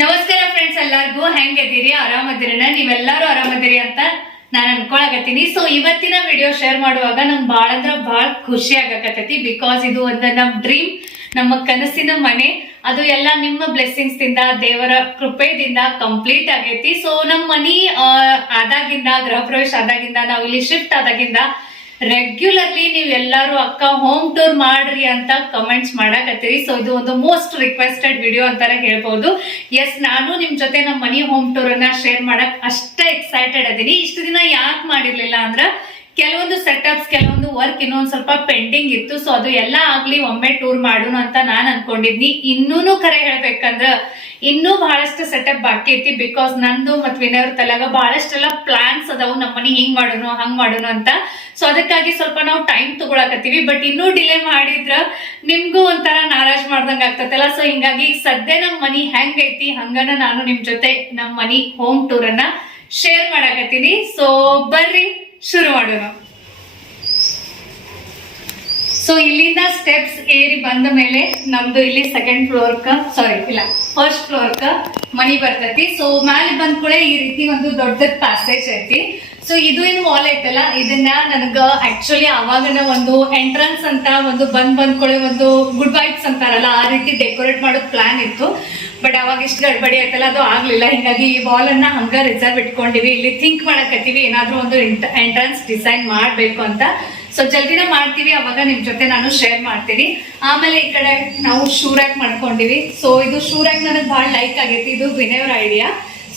ನಮಸ್ಕಾರ ಫ್ರೆಂಡ್ಸ್, ಎಲ್ಲರಿಗೂ ಹೆಂಗಿದ್ದೀರಿ? ಆರಾಮದಿರಿನ? ನೀವೆಲ್ಲರೂ ಆರಾಮದಿರಿ ಅಂತ ನಾನು ಅನ್ಕೊಳಕತ್ತೀನಿ. ಸೊ ಇವತ್ತಿನ ವಿಡಿಯೋ ಶೇರ್ ಮಾಡುವಾಗ ನಂಗೆ ಭಾಳ ಅಂದ್ರೆ ಭಾಳ ಖುಷಿ ಆಗಕತ್ತೈತಿ. ಬಿಕಾಸ್ ಇದು ಒಂದು ನಮ್ಮ ಡ್ರೀಮ್, ನಮ್ಮ ಕನಸಿನ ಮನೆ. ಅದು ಎಲ್ಲ ನಿಮ್ಮ ಬ್ಲೆಸ್ಸಿಂಗ್ಸ್ ದಿಂದ, ದೇವರ ಕೃಪೆದಿಂದ ಕಂಪ್ಲೀಟ್ ಆಗೈತಿ. ಸೊ ನಮ್ಮ ಮನಿ ಆದಾಗಿಂದ, ಗೃಹ ಪ್ರವೇಶ ಆದಾಗಿಂದ, ನಾವು ಇಲ್ಲಿ ಶಿಫ್ಟ್ ಆದಾಗಿಂದ ರೆಗ್ಯುಲರ್ಲಿ ನೀವ್ ಎಲ್ಲಾರು ಅಕ್ಕ ಹೋಮ್ ಟೂರ್ ಮಾಡ್ರಿ ಅಂತ ಕಮೆಂಟ್ಸ್ ಮಾಡಕತ್ತೀರಿ. ಸೊ ಇದು ಒಂದು ಮೋಸ್ಟ್ ರಿಕ್ವೆಸ್ಟೆಡ್ ವಿಡಿಯೋ ಅಂತಾನೆ ಹೇಳ್ಬಹುದು. ಎಸ್, ನಾನು ನಿಮ್ ಜೊತೆ ನಮ್ಮ ಮನಿ ಹೋಮ್ ಟೂರ್ ಅನ್ನ ಶೇರ್ ಮಾಡಕ್ ಅಷ್ಟೇ ಎಕ್ಸೈಟೆಡ್ ಅದೀನಿ. ಇಷ್ಟು ದಿನ ಯಾಕೆ ಮಾಡಿರ್ಲಿಲ್ಲ ಅಂದ್ರ ಕೆಲವೊಂದು ಸೆಟಪ್ಸ್, ಕೆಲವೊಂದು ವರ್ಕ್ ಇನ್ನೊಂದ್ ಸ್ವಲ್ಪ ಪೆಂಡಿಂಗ್ ಇತ್ತು. ಸೊ ಅದು ಎಲ್ಲ ಆಗ್ಲಿ ಒಮ್ಮೆ ಟೂರ್ ಮಾಡೋಣ ಅಂತ ನಾನ್ ಅನ್ಕೊಂಡಿದ್ನಿ. ಇನ್ನೂನು ಕರೆ ಹೇಳ್ಬೇಕಂದ್ರ ಇನ್ನೂ ಬಹಳಷ್ಟು ಸೆಟಪ್ ಬಾಕಿ ಐತಿ. ಬಿಕಾಸ್ ನಂದು ಮತ್ ವಿನಯವ್ರ ತಲೆಗ ಬಹಳಷ್ಟೆಲ್ಲ ಪ್ಲಾನ್ಸ್ ಅದಾವು, ನಮ್ಮ ಮನಿ ಹಿಂಗ್ ಮಾಡೋಣ ಹಂಗ್ ಮಾಡೋಣ ಅಂತ. ಸೊ ಅದಕ್ಕಾಗಿ ಸ್ವಲ್ಪ ನಾವು ಟೈಮ್ ತಗೊಳಕತ್ತೀವಿ. ಬಟ್ ಇನ್ನೂ ಡಿಲೇ ಮಾಡಿದ್ರ ನಿಮ್ಗೂ ಒಂಥರ ನಾರಾಜ್ ಮಾಡ್ದಂಗ ಆಗ್ತತಲ್ಲ. ಸೊ ಹಿಂಗಾಗಿ ಸದ್ಯ ನಮ್ ಮನಿ ಹೆಂಗ್ ಐತಿ ಹಂಗನ ನಾನು ನಿಮ್ ಜೊತೆ ನಮ್ ಮನಿ ಹೋಮ್ ಟೂರ್ ಅನ್ನ ಶೇರ್ ಮಾಡಕತ್ತೀನಿ. ಸೊ ಬರ್ರಿ ಶುರು ಮಾಡೋಣ. ಸೊ ಇಲ್ಲಿಂದ ಸ್ಟೆಪ್ಸ್ ಏರಿ ಬಂದ ಮೇಲೆ ನಮ್ದು ಇಲ್ಲಿ ಸೆಕೆಂಡ್ ಫ್ಲೋರ್ ಫಸ್ಟ್ ಫ್ಲೋರ್ ಮನಿ ಬರ್ತೈತಿ. ಸೊ ಮ್ಯಾಲೆ ಬಂದ್ ಕೂಡ ಈ ರೀತಿ ಒಂದು ದೊಡ್ಡ ಪ್ಯಾಸೇಜ್ ಐತಿ. ಸೊ ಇದು ಏನು ವಾಲ್ ಐತಲ್ಲ, ಇದನ್ನ ನನಗ ಆಕ್ಚುಲಿ ಅವಾಗನ ಒಂದು ಎಂಟ್ರನ್ಸ್ ಅಂತ ಒಂದು ಬಂದ್ಕೊಳ್ಳೆ ಒಂದು ಗುಡ್ ವೈಬ್ಸ್ ಅಂತಾರಲ್ಲ, ಆ ರೀತಿ ಡೆಕೋರೇಟ್ ಮಾಡೋದ್ ಪ್ಲಾನ್ ಇತ್ತು. ಬಟ್ ಅವಾಗ ಇಷ್ಟು ಗಡ್ಬಡಿ ಆಯ್ತಲ್ಲ, ಅದು ಆಗ್ಲಿಲ್ಲ. ಹಿಂಗಾಗಿ ಈ ವಾಲ್ ಅನ್ನ ಹಂಗ ರಿಸರ್ವ್ ಇಟ್ಕೊಂಡಿವಿ. ಇಲ್ಲಿ ಥಿಂಕ್ ಮಾಡಕತ್ತೀವಿ ಏನಾದ್ರೂ ಒಂದು ಎಂಟ್ರನ್ಸ್ ಡಿಸೈನ್ ಮಾಡ್ಬೇಕು ಅಂತ. ಸೊ ಜಲ್ದಿನ ಮಾಡ್ತೀವಿ, ಅವಾಗ ನಿಮ್ ಜೊತೆ ನಾನು ಶೇರ್ ಮಾಡ್ತೀನಿ. ಆಮೇಲೆ ಈ ಕಡೆ ನಾವು ಶೂ ರ್ಯಾಕ್ ಮಾಡ್ಕೊಂಡಿವಿ. ಸೊ ಇದು ಶೂ ರ್ಯಾಕ್ ನನಗೆ ಬಹಳ ಲೈಕ್ ಆಗೈತಿ. ಇದು ವಿನಯವ್ರ ಐಡಿಯಾ.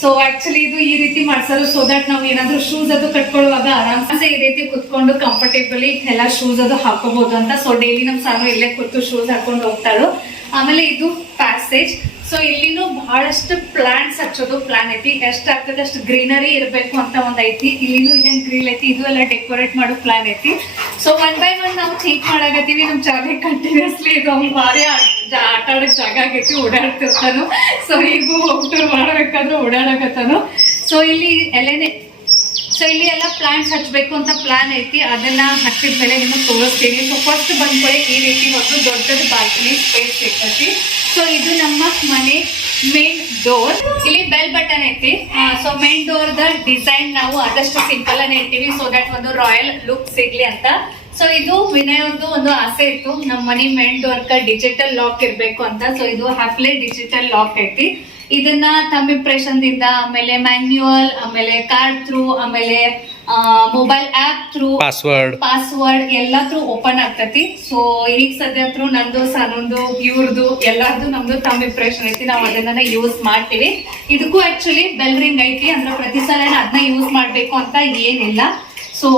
ಸೊ ಆಕ್ಚುಲಿ ಇದು ಈ ರೀತಿ ಮಾಡ್ಸೋದು ಸೊ ದಟ್ ನಾವು ಏನಾದ್ರೂ ಶೂಸ್ ಅದು ಕಟ್ಕೊಳ್ಳುವಾಗ ಆರಾಮ್ಸೆ ಈ ರೀತಿ ಕುತ್ಕೊಂಡು ಕಂಫರ್ಟೇಬಲಿ ಎಲ್ಲ ಶೂಸ್ ಅದು ಹಾಕೋಬಹುದು ಅಂತ. ಸೊ ಡೈಲಿ ನಮ್ ಸಾನು ಇಲ್ಲೇ ಕೂತು ಶೂಸ್ ಹಾಕೊಂಡು ಹೋಗ್ತಾಳು. ಆಮೇಲೆ ಇದು ಪ್ಯಾಸೇಜ್. ಸೊ ಇಲ್ಲಿನೂ ಬಹಳಷ್ಟು ಪ್ಲಾಂಟ್ಸ್ ಹಚ್ಚೋದು ಪ್ಲಾನ್ ಐತಿ. ಎಷ್ಟಾಗ್ತದೆ ಅಷ್ಟು ಗ್ರೀನರಿ ಇರ್ಬೇಕು ಅಂತ ಒಂದ್ ಐತಿ. ಇಲ್ಲಿನೂ ಇದೇನ್ ಗ್ರೀಲ್ ಐತಿ, ಇದು ಎಲ್ಲ ಡೆಕೋರೇಟ್ ಮಾಡೋ ಪ್ಲಾನ್ ಐತಿ. ಸೊ ಒನ್ ಬೈ ಒನ್ ನಾವು ಥಿಂಕ್ ಮಾಡಾಕತ್ತೀವಿ. ನಮ್ ಜಾಗ ಕಂಟಿನ್ಯೂಸ್ಲಿ ಇದು ಅವ್ನು ಭಾರಿ ಆಟ ಆಡೋಕ್ ಜಾಗ ಆಗೈತಿ, ಓಡಾಡ್ತಿರ್ತಾನು. ಸೊ ಈಗೂ ಹೋಗ್ಟೂರ್ ಮಾಡ್ಬೇಕಾದ್ರೂ ಓಡಾಡಕತ್ತಾನು. ಸೊ ಇಲ್ಲಿ ಎಲ್ಲ ಪ್ಲಾಂಟ್ಸ್ ಹಚ್ಬೇಕು ಅಂತ ಪ್ಲಾನ್ ಐತಿ. ಅದನ್ನ ಹಚ್ಚಿದ್ಮೇಲೆ ನಿಮಗೆ ತೋರಿಸ್ತೀನಿ. ಸೊ ಫಸ್ಟ್ ಬಂದ್ಕೊಳ್ಳಿ ಈ ರೀತಿ ಒಂದು ದೊಡ್ಡದು ಬಾಲ್ಕನಿ ಸ್ಪೇಸ್ ಸಿಗ್ತೈತಿ. ಸೊ ಇದು ನಮ್ಮ ಮನೆ ಮೇನ್ ಡೋರ್. ಇಲ್ಲಿ ಬೆಲ್ ಬಟನ್ ಐತಿ. So main door the design ನಾವು ಆದಷ್ಟು ಸಿಂಪಲ್ ಅನ್ನ ಇರ್ತೀವಿ, ಸೊ ದಟ್ ಒಂದು ರಾಯಲ್ ಲುಕ್ ಸಿಗ್ಲಿ ಅಂತ. ಸೊ ಇದು ವಿನಯವ್ರದ್ದು ಒಂದು ಆಸೆ ಇತ್ತು, ನಮ್ಮ ಮನಿ ಮೇನ್ ಡೋರ್ ಡಿಜಿಟಲ್ ಲಾಕ್ ಇರ್ಬೇಕು ಅಂತ. ಸೊ ಇದು ಹ್ಯಾಫ್ಲೆ ಡಿಜಿಟಲ್ ಲಾಕ್ ಐತಿ. ಇದನ್ನ ಥಂಬ್ ಇಂಪ್ರೆಷನ್ ದಿಂದ, ಆಮೇಲೆ ಮ್ಯಾನ್ಯುವಲ್, ಆಮೇಲೆ ಕಾರ್ಡ್ ಥ್ರೂ, ಆಮೇಲೆ ಮೊಬೈಲ್ ಆಪ್ ಥ್ರೂ, ಪಾಸ್ವರ್ಡ್ ಎಲ್ಲ ಥ್ರೂ ಓಪನ್ ಆಗ್ತತಿ. ಸೊ ಈಗ ಸದ್ಯ ಥ್ರೂ ನಂದು ಸಾನೊಂದು ಇವ್ರದ್ದು ಎಲ್ಲಾರ್ದು ನಮ್ದು ಥಂಬ್ ಇಂಪ್ರೆಷನ್ ಐತಿ. ನಾವು ಅದನ್ನ ಯೂಸ್ ಮಾಡ್ತೀವಿ. ಇದಕ್ಕೂ ಆಕ್ಚುಲಿ ಬೆಲ್ ರಿಂಗ್ ಐತಿ. ಅಂದ್ರೆ ಪ್ರತಿ ಸಲ ಅದನ್ನ ಯೂಸ್ ಮಾಡ್ಬೇಕು ಅಂತ ಏನಿಲ್ಲ. ಸೊ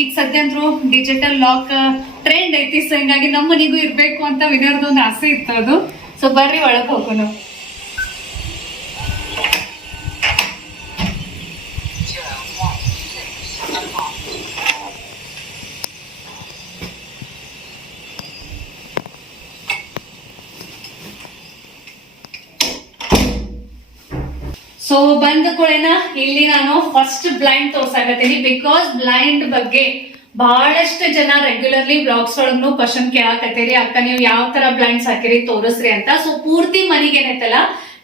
ಈಗ ಸದ್ಯ ಥ್ರೂ ಡಿಜಿಟಲ್ ಲಾಕ್ ಟ್ರೆಂಡ್ ಐತಿ. ಸೊ ಹಿಂಗಾಗಿ ನಮ್ಮ ಮನೆಗೂ ಇರ್ಬೇಕು ಅಂತ ವಿನರ್ದು ಒಂದು ಆಸೆ ಇತ್ತು ಅದು. ಸೊ ಬರ್ರಿ ಒಳಗ್ ಹೋಗೋಣ. ಸೊ ಬಂದ ಕೂಡೇನ ಇಲ್ಲಿ ನಾನು ಫಸ್ಟ್ ಬ್ಲೈಂಡ್ ತೋರ್ಸಾಕತ್ತೀನಿ. ಬಿಕಾಸ್ ಬ್ಲೈಂಡ್ ಬಗ್ಗೆ ಬಹಳಷ್ಟು ಜನ ರೆಗ್ಯುಲರ್ಲಿ ಬ್ಲಾಗ್ಸ್ ಒಳಗೂ ಕ್ವಶನ್ ಕೇಳಾಕತ್ತೀರಿ, ಅಕ್ಕ ನೀವು ಯಾವ ತರ ಬ್ಲೈಂಡ್ಸ್ ಹಾಕಿರಿ ತೋರಿಸ್ರಿ ಅಂತ. ಸೊ ಪೂರ್ತಿ ಮನಿಗೆ ಏನೈತಲ್ಲ,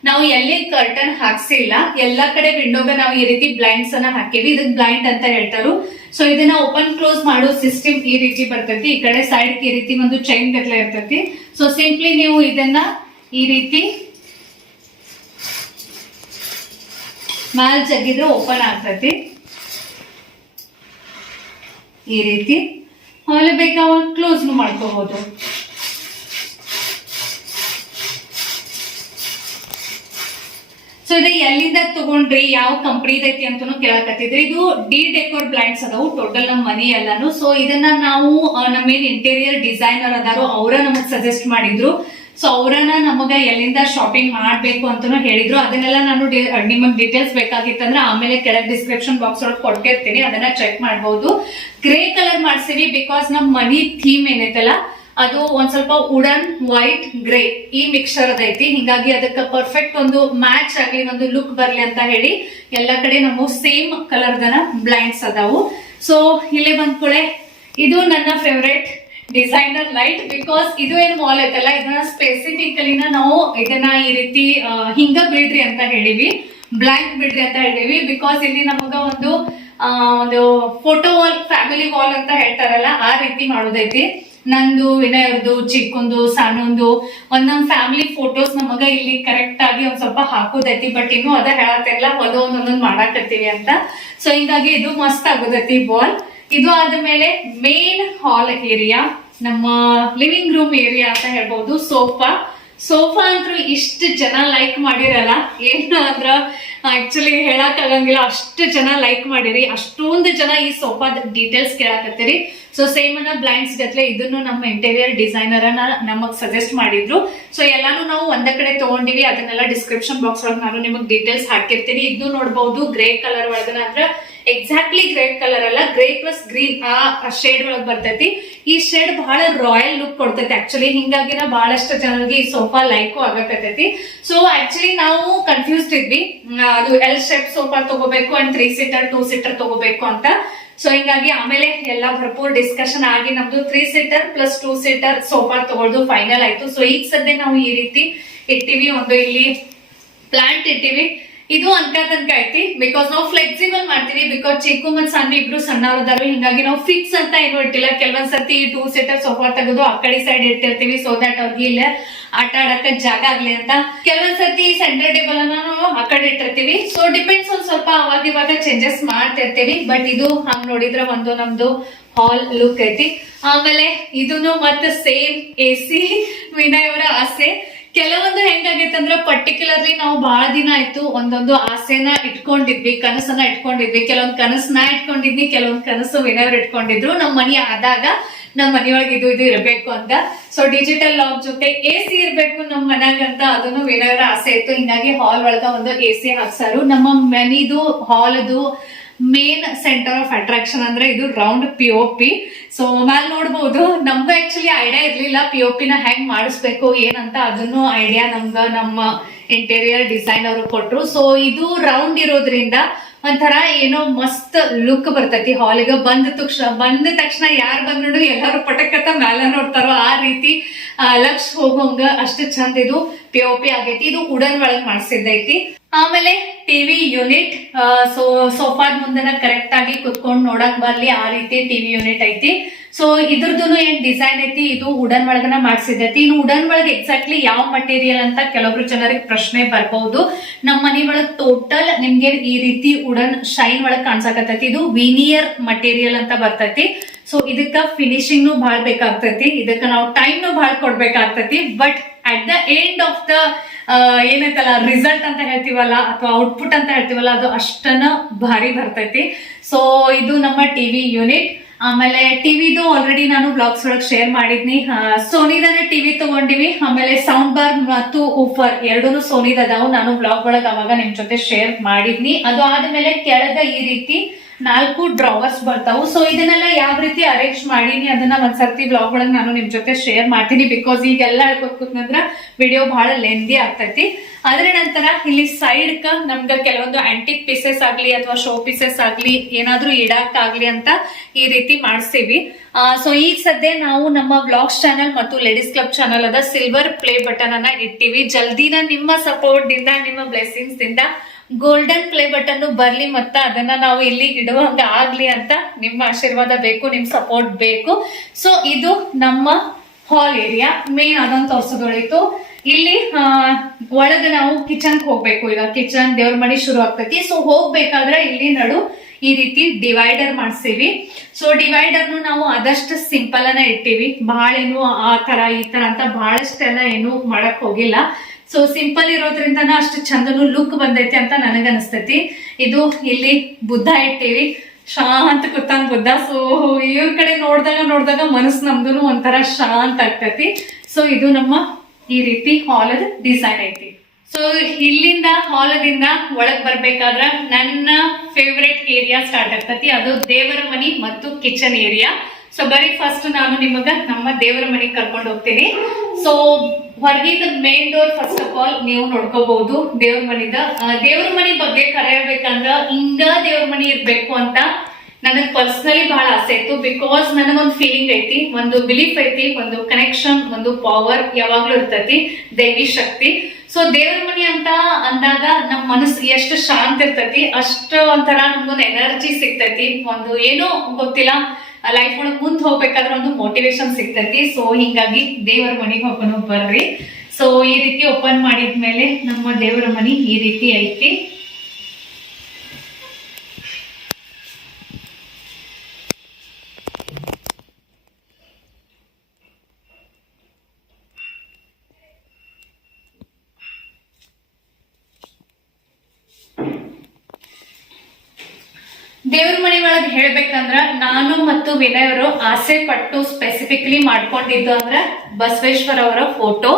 ನಾವು ಎಲ್ಲಿ ಕರ್ಟನ್ ಹಾಕ್ಸಿಲ್ಲ, ಎಲ್ಲಾ ಕಡೆ ವಿಂಡೋಗ ನಾವು ಈ ರೀತಿ ಬ್ಲೈಂಡ್ಸ್ ಅನ್ನ ಹಾಕಿವಿ. ಇದಕ್ ಬ್ಲೈಂಡ್ ಅಂತ ಹೇಳ್ತಾರು. ಸೊ ಇದನ್ನ ಓಪನ್ ಕ್ಲೋಸ್ ಮಾಡೋ ಸಿಸ್ಟಮ್ ಈ ರೀತಿ ಬರ್ತೈತಿ. ಈ ಕಡೆ ಸೈಡ್ ಈ ರೀತಿ ಒಂದು ಚೈನ್ ಗಟ್ಲೆ ಇರ್ತೈತಿ. ಸೊ ಸಿಂಪ್ಲಿ ನೀವು ಇದನ್ನ ಈ ರೀತಿ ಮ್ಯಾಲ್ ಜಗ್ಗಿದ್ರೆ ಓಪನ್ ಆಗ್ತೈತಿ ಈ ರೀತಿ. ಆಮೇಲೆ ಬೇಕಾವಾಗ ಕ್ಲೋಸ್ ಮಾಡ್ಕೋಬಹುದು. ಸೊ ಇದು ಎಲ್ಲಿಂದ ತಗೊಂಡ್ರಿ, ಯಾವ ಕಂಪ್ನಿದೈತಿ ಅಂತಾನು ಕೇಳಕತ್ತಿದ್ರಿ. ಇದು ಡಿ ಡೆಕೋರ್ ಬ್ಲೈಂಡ್ಸ್ ಅದಾವು ಟೋಟಲ್ ನಮ್ಮ ಮನಿ ಎಲ್ಲಾನು. ಸೊ ಇದನ್ನ ನಾವು ನಮ್ಮೇನ್ ಇಂಟೀರಿಯರ್ ಡಿಸೈನರ್ ಅದಾರು ಅವರ ನಮಗ್ ಸಜೆಸ್ಟ್ ಮಾಡಿದ್ರು. ಸೊ ಅವರನ್ನ ನಮಗ ಎಲ್ಲಿಂದ ಶಾಪಿಂಗ್ ಮಾಡ್ಬೇಕು ಅಂತಾನು ಹೇಳಿದ್ರು. ಅದನ್ನೆಲ್ಲ ನಾನು ನಿಮಗ್ ಡೀಟೇಲ್ಸ್ ಬೇಕಾಗಿತ್ತಂದ್ರೆ ಆಮೇಲೆ ಕೆಳಗೆ ಡಿಸ್ಕ್ರಿಪ್ಷನ್ ಬಾಕ್ಸ್ ಒಳಗೆ ಕೊಟ್ಟಿರ್ತೀನಿ, ಅದನ್ನ ಚೆಕ್ ಮಾಡಬಹುದು. Grey colour ಮಾಡ್ಸಿವಿ. ಬಿಕಾಸ್ ನಮ್ ಮನಿ ಥೀಮ್ ಏನೈತಲ್ಲ, ಅದು ಒಂದ್ ಸ್ವಲ್ಪ ವುಡನ್, ವೈಟ್, ಗ್ರೇ ಈ ಮಿಕ್ಸ್ಚರ್ ಅದೈತಿ. ಹಿಂಗಾಗಿ ಅದಕ್ಕೆ ಪರ್ಫೆಕ್ಟ್ ಒಂದು ಮ್ಯಾಚ್ ಆಗ್ಲಿ, ಒಂದು ಲುಕ್ ಬರ್ಲಿ ಅಂತ ಹೇಳಿ ಎಲ್ಲಾ ಕಡೆ ನಮ್ಮ ಸೇಮ್ ಕಲರ್ ದನ ಬ್ಲೈಂಡ್ಸ್ ಅದಾವು. ಸೊ ಇಲ್ಲೇ ಬಂದ್ಕೊಳೆ ಇದು ನನ್ನ ಫೇವ್ರೇಟ್ ಡಿಸೈನರ್ ಲೈಟ್. ಬಿಕಾಸ್ ಇದು ಏನ್ ವಾಲ್ ಐತಲ್ಲ ಇದನ್ನ ಸ್ಪೆಸಿಫಿಕಲಿನ ನಾವು ಇದನ್ನ ಈ ರೀತಿ ಹಿಂಗ ಬಿಡ್ರಿ ಅಂತ ಹೇಳಿವಿ, ಬ್ಲಾಂಕ್ ಬಿಡ್ರಿ ಅಂತ ಹೇಳಿವಿ. ಬಿಕಾಸ್ ಇಲ್ಲಿ ನಮಗ ಒಂದು ಫೋಟೋ ವಾಲ್, ಫ್ಯಾಮಿಲಿ ವಾಲ್ ಅಂತ ಹೇಳ್ತಾರಲ್ಲ ಆ ರೀತಿ ಮಾಡೋದೈತಿ. ನಂದು, ವಿನಯವ್ರದ್ದು, ಚಿಕ್ಕಂದು, ಸಣ್ಣಂದು ಒಂದೊಂದ್ ಫ್ಯಾಮಿಲಿ ಫೋಟೋಸ್ ನಮಗ ಇಲ್ಲಿ ಕರೆಕ್ಟ್ ಆಗಿ ಒಂದ್ ಸ್ವಲ್ಪ ಹಾಕೋದೈತಿ. ಬಟ್ ಇನ್ನು ಅದ ಹೇಳತ್ತಿಲ್ಲ, ಒಂದೊಂದ್ ಮಾಡಾಕತ್ತೀವಿ ಅಂತ. ಸೊ ಹಿಂಗಾಗಿ ಇದು ಮಸ್ತ್ ಆಗೋದೈತಿ ವಾಲ್. ಇದು ಆದ್ಮೇಲೆ ಮೇನ್ ಹಾಲ್ ಏರಿಯಾ, ನಮ್ಮ ಲಿವಿಂಗ್ ರೂಮ್ ಏರಿಯಾ ಅಂತ ಹೇಳ್ಬಹುದು. ಸೋಫಾ ಅಂತೂ ಇಷ್ಟು ಜನ ಲೈಕ್ ಮಾಡಿರಲ್ಲ, ಏನು ಅಂದ್ರ ಆಕ್ಚುಲಿ ಹೇಳಕ್ ಆಗಂಗಿಲ್ಲ, ಅಷ್ಟು ಜನ ಲೈಕ್ ಮಾಡಿರಿ. ಅಷ್ಟೊಂದು ಜನ ಈ ಸೋಫಾದ ಡೀಟೇಲ್ಸ್ ಕೇಳಾಕತ್ತೀರಿ. ಸೊ ಸೇಮ್ ಅನ್ನ ಬ್ಲೈಂಡ್ಸ್ ಗತ್ಲೆ ಇದನ್ನು ನಮ್ಮ ಇಂಟೀರಿಯರ್ ಡಿಸೈನರ್ ನಮಗ್ ಸಜೆಸ್ಟ್ ಮಾಡಿದ್ರು. ಸೊ ಎಲ್ಲಾನು ನಾವು ಒಂದ ಕಡೆ ತಗೊಂಡಿವಿ, ಅದನ್ನೆಲ್ಲ ಡಿಸ್ಕ್ರಿಪ್ಷನ್ ಬಾಕ್ಸ್ ಒಳಗೆ ನಾನು ನಿಮಗ್ ಡೀಟೇಲ್ಸ್ ಹಾಕಿರ್ತೀನಿ. ಇದು ನೋಡ್ಬಹುದು ಗ್ರೇ ಕಲರ್ ಒಳಗನ, ಅಂದ್ರೆ ಎಕ್ಸಾಕ್ಟ್ಲಿ ಗ್ರೇ ಕಲರ್ ಅಲ್ಲ, ಗ್ರೇ ಪ್ಲಸ್ ಗ್ರೀನ್ ಆ ಶೇಡ್ ಒಳಗ್ ಬರ್ತೈತಿ. ಈ ಶೇಡ್ ಬಹಳ ರಾಯಲ್ ಲುಕ್ ಕೊಡ್ತೈತಿ ಆಕ್ಚುಲಿ. ಹಿಂಗಾಗಿನ ಬಹಳಷ್ಟು ಜನರಿಗೆ ಈ ಸೋಫಾ ಲೈಕು ಆಗತೈತಿ. ಸೊ ಆಕ್ಚುಲಿ ನಾವು ಕನ್ಫ್ಯೂಸ್ಡ್ ಇದ್ವಿ, ಅದು ಎಲ್ ಶೇಪ್ ಸೋಫಾ ತಗೋಬೇಕು ಅಂಡ್ 3 ಸೀಟರ್ 2 ಸೀಟರ್ ತಗೋಬೇಕು ಅಂತ. ಸೊ ಹಿಂಗಾಗಿ ಆಮೇಲೆ ಎಲ್ಲ ಭರ್ಪೂರ್ ಡಿಸ್ಕಷನ್ ಆಗಿ ನಮ್ದು 3 ಸೀಟರ್ ಪ್ಲಸ್ 2 ಸೀಟರ್ ಸೋಫಾ ತಗೊಳ್ದು ಫೈನಲ್ ಆಯ್ತು. ಸೊ ಈಗ ಸದ್ಯ ನಾವು ಈ ರೀತಿ ಇಟ್ಟಿವಿ, ಒಂದು ಇಲ್ಲಿ ಪ್ಲಾಂಟ್ ಇಟ್ಟಿವಿ. ಇದು ತನಕ ಐತಿ. ಬಿಕಾಸ್ ನಾವು ಫ್ಲೆಕ್ಸಿಬಲ್ ಮಾಡ್ತೀವಿ, ಬಿಕಾಸ್ ಚಿಕ್ಕು ಮತ್ ಸಣ್ಣ ಇಬ್ರು ಸಣ್ಣವರದಾರು. ಹಿಂಗಾಗಿ ನಾವು ಫಿಕ್ಸ್ ಅಂತ ಏನು ಇಟ್ಟಿಲ್ಲ. ಕೆಲವೊಂದ್ ಸರ್ತಿ 2 ಸೀಟರ್ ಸೋಫಾ ತೆಗೆದು ಆ ಕಡೆ ಸೈಡ್ ಇಟ್ಟಿರ್ತೀವಿ, ಸೊ ದಟ್ ಅವ್ರಿಗೆ ಇಲ್ಲ ಆಟ ಆಡಕ ಜಾಗ ಆಗ್ಲಿ ಅಂತ. ಕೆಲವೊಂದ್ ಸರ್ತಿ ಸೆಂಟರ್ ಟೇಬಲ್ ಅನ್ನ ನಾವು ಆ ಕಡೆ ಇಟ್ಟಿರ್ತೀವಿ. ಸೊ ಡಿಪೆಂಡ್ಸ್ ಒಂದ್ ಸ್ವಲ್ಪ ಅವಾಗ ಇವಾಗ ಚೇಂಜಸ್ ಮಾಡ್ತಿರ್ತೀವಿ. ಬಟ್ ಇದು ಹಂಗ್ ನೋಡಿದ್ರ ಒಂದು ನಮ್ದು ಹಾಲ್ ಲುಕ್ ಐತಿ. ಆಮೇಲೆ ಇದನ್ನು ಮತ್ತೆ ಸೇಮ್ AC ವಿನಯ್ ಅವರ ಆಸೆ. ಕೆಲವೊಂದು ಹೆಂಗಾಗೈತೆ ಅಂದ್ರೆ ಪರ್ಟಿಕ್ಯುಲರ್ಲಿ ನಾವು ಬಹಳ ದಿನ ಆಯ್ತು ಒಂದೊಂದು ಆಸೆನ ಇಟ್ಕೊಂಡಿದ್ವಿ, ಕನಸನ್ನ ಇಟ್ಕೊಂಡಿದ್ವಿ. ಕೆಲವೊಂದ್ ಕನಸು ನಾ ಇಟ್ಕೊಂಡಿದ್ವಿ, ಕೆಲವೊಂದ್ ಕನಸು ವಿನಯವ್ರು ಇಟ್ಕೊಂಡಿದ್ರು. ನಮ್ ಮನಿ ಆದಾಗ ನಮ್ ಮನಿಯೊಳಗೆ ಇದು ಇರಬೇಕು ಅಂತ. ಸೊ ಡಿಜಿಟಲ್ ಲಾಕ್ ಜೊತೆ AC ಇರ್ಬೇಕು ನಮ್ ಮನ್ಯಾಗ ಅಂತ ಅದನ್ನು ವಿನಯವ್ರ ಆಸೆ ಇತ್ತು. ಹಿಂಗಾಗಿ ಹಾಲ್ ಒಳಗ ಒಂದು AC ಹಾಕ್ಸಾರು. ನಮ್ಮ ಮನಿದು ಹಾಲ್ದು ಮೇನ್ ಸೆಂಟರ್ ಆಫ್ ಅಟ್ರಾಕ್ಷನ್ ಅಂದ್ರೆ ಇದು ರೌಂಡ್ POP. ಸೊ ಮ್ಯಾಲ್ ನೋಡ್ಬಹುದು, ನಮ್ಗೂ ಆಕ್ಚುಲಿ ಐಡಿಯಾ ಇರ್ಲಿಲ್ಲ POP ನ ಹೆಂಗ್ ಮಾಡಿಸ್ಬೇಕು ಏನಂತ. ಅದನ್ನು ಐಡಿಯಾ ನಮ್ಗ ನಮ್ಮ ಇಂಟೀರಿಯರ್ ಡಿಸೈನರ್ ಕೊಟ್ರು. ಸೊ ಇದು ರೌಂಡ್ ಇರೋದ್ರಿಂದ ಒಂಥರ ಏನೋ ಮಸ್ತ್ ಲುಕ್ ಬರ್ತೈತಿ ಹಾಲಿಗೆ. ಬಂದ ತಕ್ಷಣ ಯಾರು ಬಂದ್ರು ಎಲ್ಲಾರು ಪಟಕತ್ತ ಮ್ಯಾಲ ನೋಡ್ತಾರೋ ಆ ರೀತಿ ಲಕ್ಷ ಹೋಗೋಂಗ ಅಷ್ಟು ಚಂದ ಇದು POP ಆಗೈತಿ. ಇದು ವುಡನ್ ಒಳಗ್ ಮಾಡಿಸಿದ್ದೈತಿ. ಆಮೇಲೆ ಟಿವಿ ಯೂನಿಟ್, ಸೊ ಸೋಫಾದ ಮುಂದೆನ ಕರೆಕ್ಟ್ ಆಗಿ ಕುತ್ಕೊಂಡ್ ನೋಡಕ್ ಬರ್ಲಿ ಆ ರೀತಿ ಟಿವಿ ಯೂನಿಟ್ ಐತಿ. ಸೊ ಇದ್ರದ್ದು ಏನ್ ಡಿಸೈನ್ ಐತಿ ಇದು ವುಡನ್ ಒಳಗನ ಮಾಡ್ಸಿದೈತಿ. ಇನ್ನು ವುಡನ್ ಒಳಗೆ ಎಕ್ಸಾಕ್ಟ್ಲಿ ಯಾವ ಮಟೀರಿಯಲ್ ಅಂತ ಕೆಲವೊಬ್ರು ಜನರಿಗೆ ಪ್ರಶ್ನೆ ಬರ್ಬಹುದು. ನಮ್ಮ ಮನಿ ಒಳಗ್ ಟೋಟಲ್ ನಿಮ್ಗೆ ಈ ರೀತಿ ವುಡನ್ ಶೈನ್ ಒಳಗ್ ಕಾಣ್ಸಕತ್ತೈತಿ. ಇದು ವಿನಿಯರ್ ಮಟೀರಿಯಲ್ ಅಂತ ಬರ್ತೈತಿ. ಸೊ ಇದಕ್ಕ ಫಿನಿಶಿಂಗ್ ಬಹಳ ಬೇಕಾಗ್ತೈತಿ, ಇದಕ್ಕ ನಾವು ಟೈಮ್ ಬಹಳ ಕೊಡ್ಬೇಕಾಗ್ತೈತಿ. But at the end of the ಏನೈತಲ್ಲ ರಿಸಲ್ಟ್ ಅಂತ ಹೇಳ್ತೀವಲ್ಲ ಅಥವಾ ಔಟ್ಪುಟ್ ಅಂತ ಹೇಳ್ತೀವಲ್ಲ, ಅದು ಅಷ್ಟನ್ನ ಭಾರಿ ಬರ್ತೈತಿ. ಸೊ ಇದು ನಮ್ಮ ಟಿವಿ ಯೂನಿಟ್. ಆಮೇಲೆ ಟಿವಿದು ಆಲ್ರೆಡಿ ನಾನು ಬ್ಲಾಗ್ಸ್ ಒಳಗೆ ಶೇರ್ ಮಾಡಿದ್ನಿ. ಸೋನಿದಾನೆ ಟಿವಿ ತಗೊಂಡಿವಿ. ಆಮೇಲೆ ಸೌಂಡ್ ಬಾರ್ ಮತ್ತು ಊಫರ್ ಎರಡೂನು ಸೋನಿದ ಅದಾವು. ನಾನು ಬ್ಲಾಗ್ ಒಳಗೆ ಅವಾಗ ನಿಮ್ ಜೊತೆ ಶೇರ್ ಮಾಡಿದ್ನಿ. ಅದು ಆದ್ಮೇಲೆ ಕೆಳಗ ಈ ರೀತಿ 4 ಡ್ರಾವರ್ಸ್ ಬರ್ತಾವು. ಸೊ ಇದನ್ನೆಲ್ಲ ಯಾವ ರೀತಿ ಅರೇಂಜ್ ಮಾಡೀನಿ ಅದನ್ನ ಒಂದ್ಸರ್ತಿ ಬ್ಲಾಗ್ ಒಳಗೆ ನಾನು ನಿಮ್ ಜೊತೆ ಶೇರ್ ಮಾಡ್ತೀನಿ. ಬಿಕಾಸ್ ಈಗೆಲ್ಲ ಹೇಳ್ಕೊತ್ಕೂತ್ನಂದ್ರ ವಿಡಿಯೋ ಬಹಳ ಲೆಂದಿ ಆಗ್ತೈತಿ. ಅದ್ರ ನಂತರ ಇಲ್ಲಿ ಸೈಡ್ ನಮ್ಗ ಕೆಲವೊಂದು ಆಂಟಿಕ್ ಪೀಸಸ್ ಆಗ್ಲಿ ಅಥವಾ ಶೋ ಪೀಸಸ್ ಆಗ್ಲಿ ಏನಾದ್ರೂ ಇಡಕ್ ಆಗ್ಲಿ ಅಂತ ಈ ರೀತಿ ಮಾಡಿಸ್ತೀವಿ. ಸೊ ಈಗ ಸದ್ಯ ನಾವು ನಮ್ಮ ವ್ಲಾಗ್ಸ್ ಚಾನಲ್ ಮತ್ತು ಲೇಡೀಸ್ ಕ್ಲಬ್ ಚಾನಲ್ ಅದ ಸಿಲ್ವರ್ ಪ್ಲೇ ಬಟನ್ ಅನ್ನ ಇಟ್ಟಿವಿ. ಜಲ್ದಿನ ನಿಮ್ಮ ಸಪೋರ್ಟ್ ದಿಂದ ನಿಮ್ಮ ಬ್ಲೆಸ್ಸಿಂಗ್ಸ್ ದಿಂದ ಗೋಲ್ಡನ್ ಪ್ಲೇ ಬಟನ್ ಬರ್ಲಿ, ಮತ್ತ ಅದನ್ನ ನಾವು ಇಲ್ಲಿ ಇಡುವಂಗ ಆಗ್ಲಿ ಅಂತ ನಿಮ್ಮ ಆಶೀರ್ವಾದ ಬೇಕು, ನಿಮ್ ಸಪೋರ್ಟ್ ಬೇಕು. ಸೊ ಇದು ನಮ್ಮ ಹಾಲ್ ಏರಿಯಾ. ಮೇನ್ ಅದೊಂದು ತೋರ್ಸೋದೊಳಿತು. ಇಲ್ಲಿ ಒಳಗ ನಾವು ಕಿಚನ್ ಹೋಗ್ಬೇಕು. ಈಗ ಕಿಚನ್ ದೇವ್ರ ಮನೆ ಶುರು ಆಗ್ತೈತಿ. ಸೊ ಹೋಗ್ಬೇಕಾದ್ರೆ ಇಲ್ಲಿ ನಡು ಈ ರೀತಿ ಡಿವೈಡರ್ ಮಾಡ್ಸೀವಿ. ಸೊ ಡಿವೈಡರ್ ನಾವು ಆದಷ್ಟು ಸಿಂಪಲ್ ಅನ್ನ ಇಟ್ಟಿವಿ. ಬಹಳ ಏನು ಆ ತರ ಈ ತರ ಅಂತ ಬಹಳಷ್ಟೆಲ್ಲ ಏನು ಮಾಡಕ್ ಹೋಗಿಲ್ಲ. ಸೊ ಸಿಂಪಲ್ ಇರೋದ್ರಿಂದನ ಅಷ್ಟು ಚಂದನು ಲುಕ್ ಬಂದೈತಿ ಅಂತ ನನಗ ಅನಿಸ್ತೈತಿ. ಇದು ಇಲ್ಲಿ ಬುದ್ಧ ಇಟ್ಟಿವಿ, ಶಾಂತ ಕೂತಾನ್ ಬುದ್ಧ. ಸೊ ಇವ್ರ ಕಡೆ ನೋಡ್ದಾಗ ಮನಸ್ಸು ನಮ್ದು ಒಂಥರ ಶಾಂತ ಆಗ್ತೈತಿ. ಸೊ ಇದು ನಮ್ಮ ಈ ರೀತಿ ಹಾಲದ ಡಿಸೈನ್ ಐತಿ. ಸೊ ಇಲ್ಲಿಂದ ಹಾಲದಿಂದ ಒಳಗ್ ಬರ್ಬೇಕಾದ್ರ ನನ್ನ ಫೇವ್ರೆಟ್ ಏರಿಯಾ ಸ್ಟಾರ್ಟ್ ಆಗ್ತೈತಿ. ಅದು ದೇವರ ಮನಿ ಮತ್ತು ಕಿಚನ್ ಏರಿಯಾ. ಸೊ ಬರೀ ಫಸ್ಟ್ ನಾನು ನಿಮಗ ನಮ್ಮ ದೇವರ ಮನೆಗೆ ಕರ್ಕೊಂಡು ಹೋಗ್ತೀನಿ. ಸೊ ಹೊರಗಿಂದ main door first of all ನೀವು ನೋಡ್ಕೋಬಹುದು. ದೇವ್ರ ಮನಿ ಬಗ್ಗೆ ಕರೆಯಬೇಕಂದ್ರ ಹಿಂಗ ದೇವ್ರ ಮನಿ ಇರ್ಬೇಕು ಅಂತ ನನಗ್ ಪರ್ಸನಲಿ ಬಹಳ ಆಸೆ ಇತ್ತು. ಬಿಕಾಸ್ ನನಗೊಂದು ಫೀಲಿಂಗ್ ಐತಿ, ಒಂದು ಬಿಲೀಫ್ ಐತಿ, ಒಂದು ಕನೆಕ್ಷನ್, ಒಂದು ಪವರ್ ಯಾವಾಗ್ಲೂ ಇರ್ತೈತಿ, ದೈವಿ ಶಕ್ತಿ. ಸೊ ದೇವ್ರ ಮನಿ ಅಂತ ಅಂದಾಗ ನಮ್ ಮನಸ್ಸು ಎಷ್ಟು ಶಾಂತ ಇರ್ತೈತಿ, ಅಷ್ಟು ಒಂಥರ ನಮ್ಗೊಂದು ಎನರ್ಜಿ ಸಿಗ್ತೈತಿ, ಒಂದು ಏನೋ ಗೊತ್ತಿಲ್ಲ ಲೈಫ್ ಒಳಗೆ ಮುಂದೆ ಹೋಗ್ಬೇಕಾದ್ರೆ ಒಂದು ಮೋಟಿವೇಶನ್ ಸಿಗ್ತೈತಿ. ಸೊ ಹಿಂಗಾಗಿ ದೇವರ ಮನೆಗೆ ಹೋಗೋಣ ಬರ್ರಿ. ಸೊ ಈ ರೀತಿ ಓಪನ್ ಮಾಡಿದ್ಮೇಲೆ ನಮ್ಮ ದೇವರ ಮನಿ ಈ ರೀತಿ ಐತಿ. ದೇವ್ರ ಮನೆ ಒಳಗೆ ಹೇಳ್ಬೇಕಂದ್ರ ನಾನು ಮತ್ತು ವಿನಯ್ ಅವರು ಆಸೆ ಪಟ್ಟು ಸ್ಪೆಸಿಫಿಕ್ಲಿ ಮಾಡ್ಕೊಂಡಿದ್ದು ಅಂದ್ರ ಬಸವೇಶ್ವರ ಅವರ ಫೋಟೋ.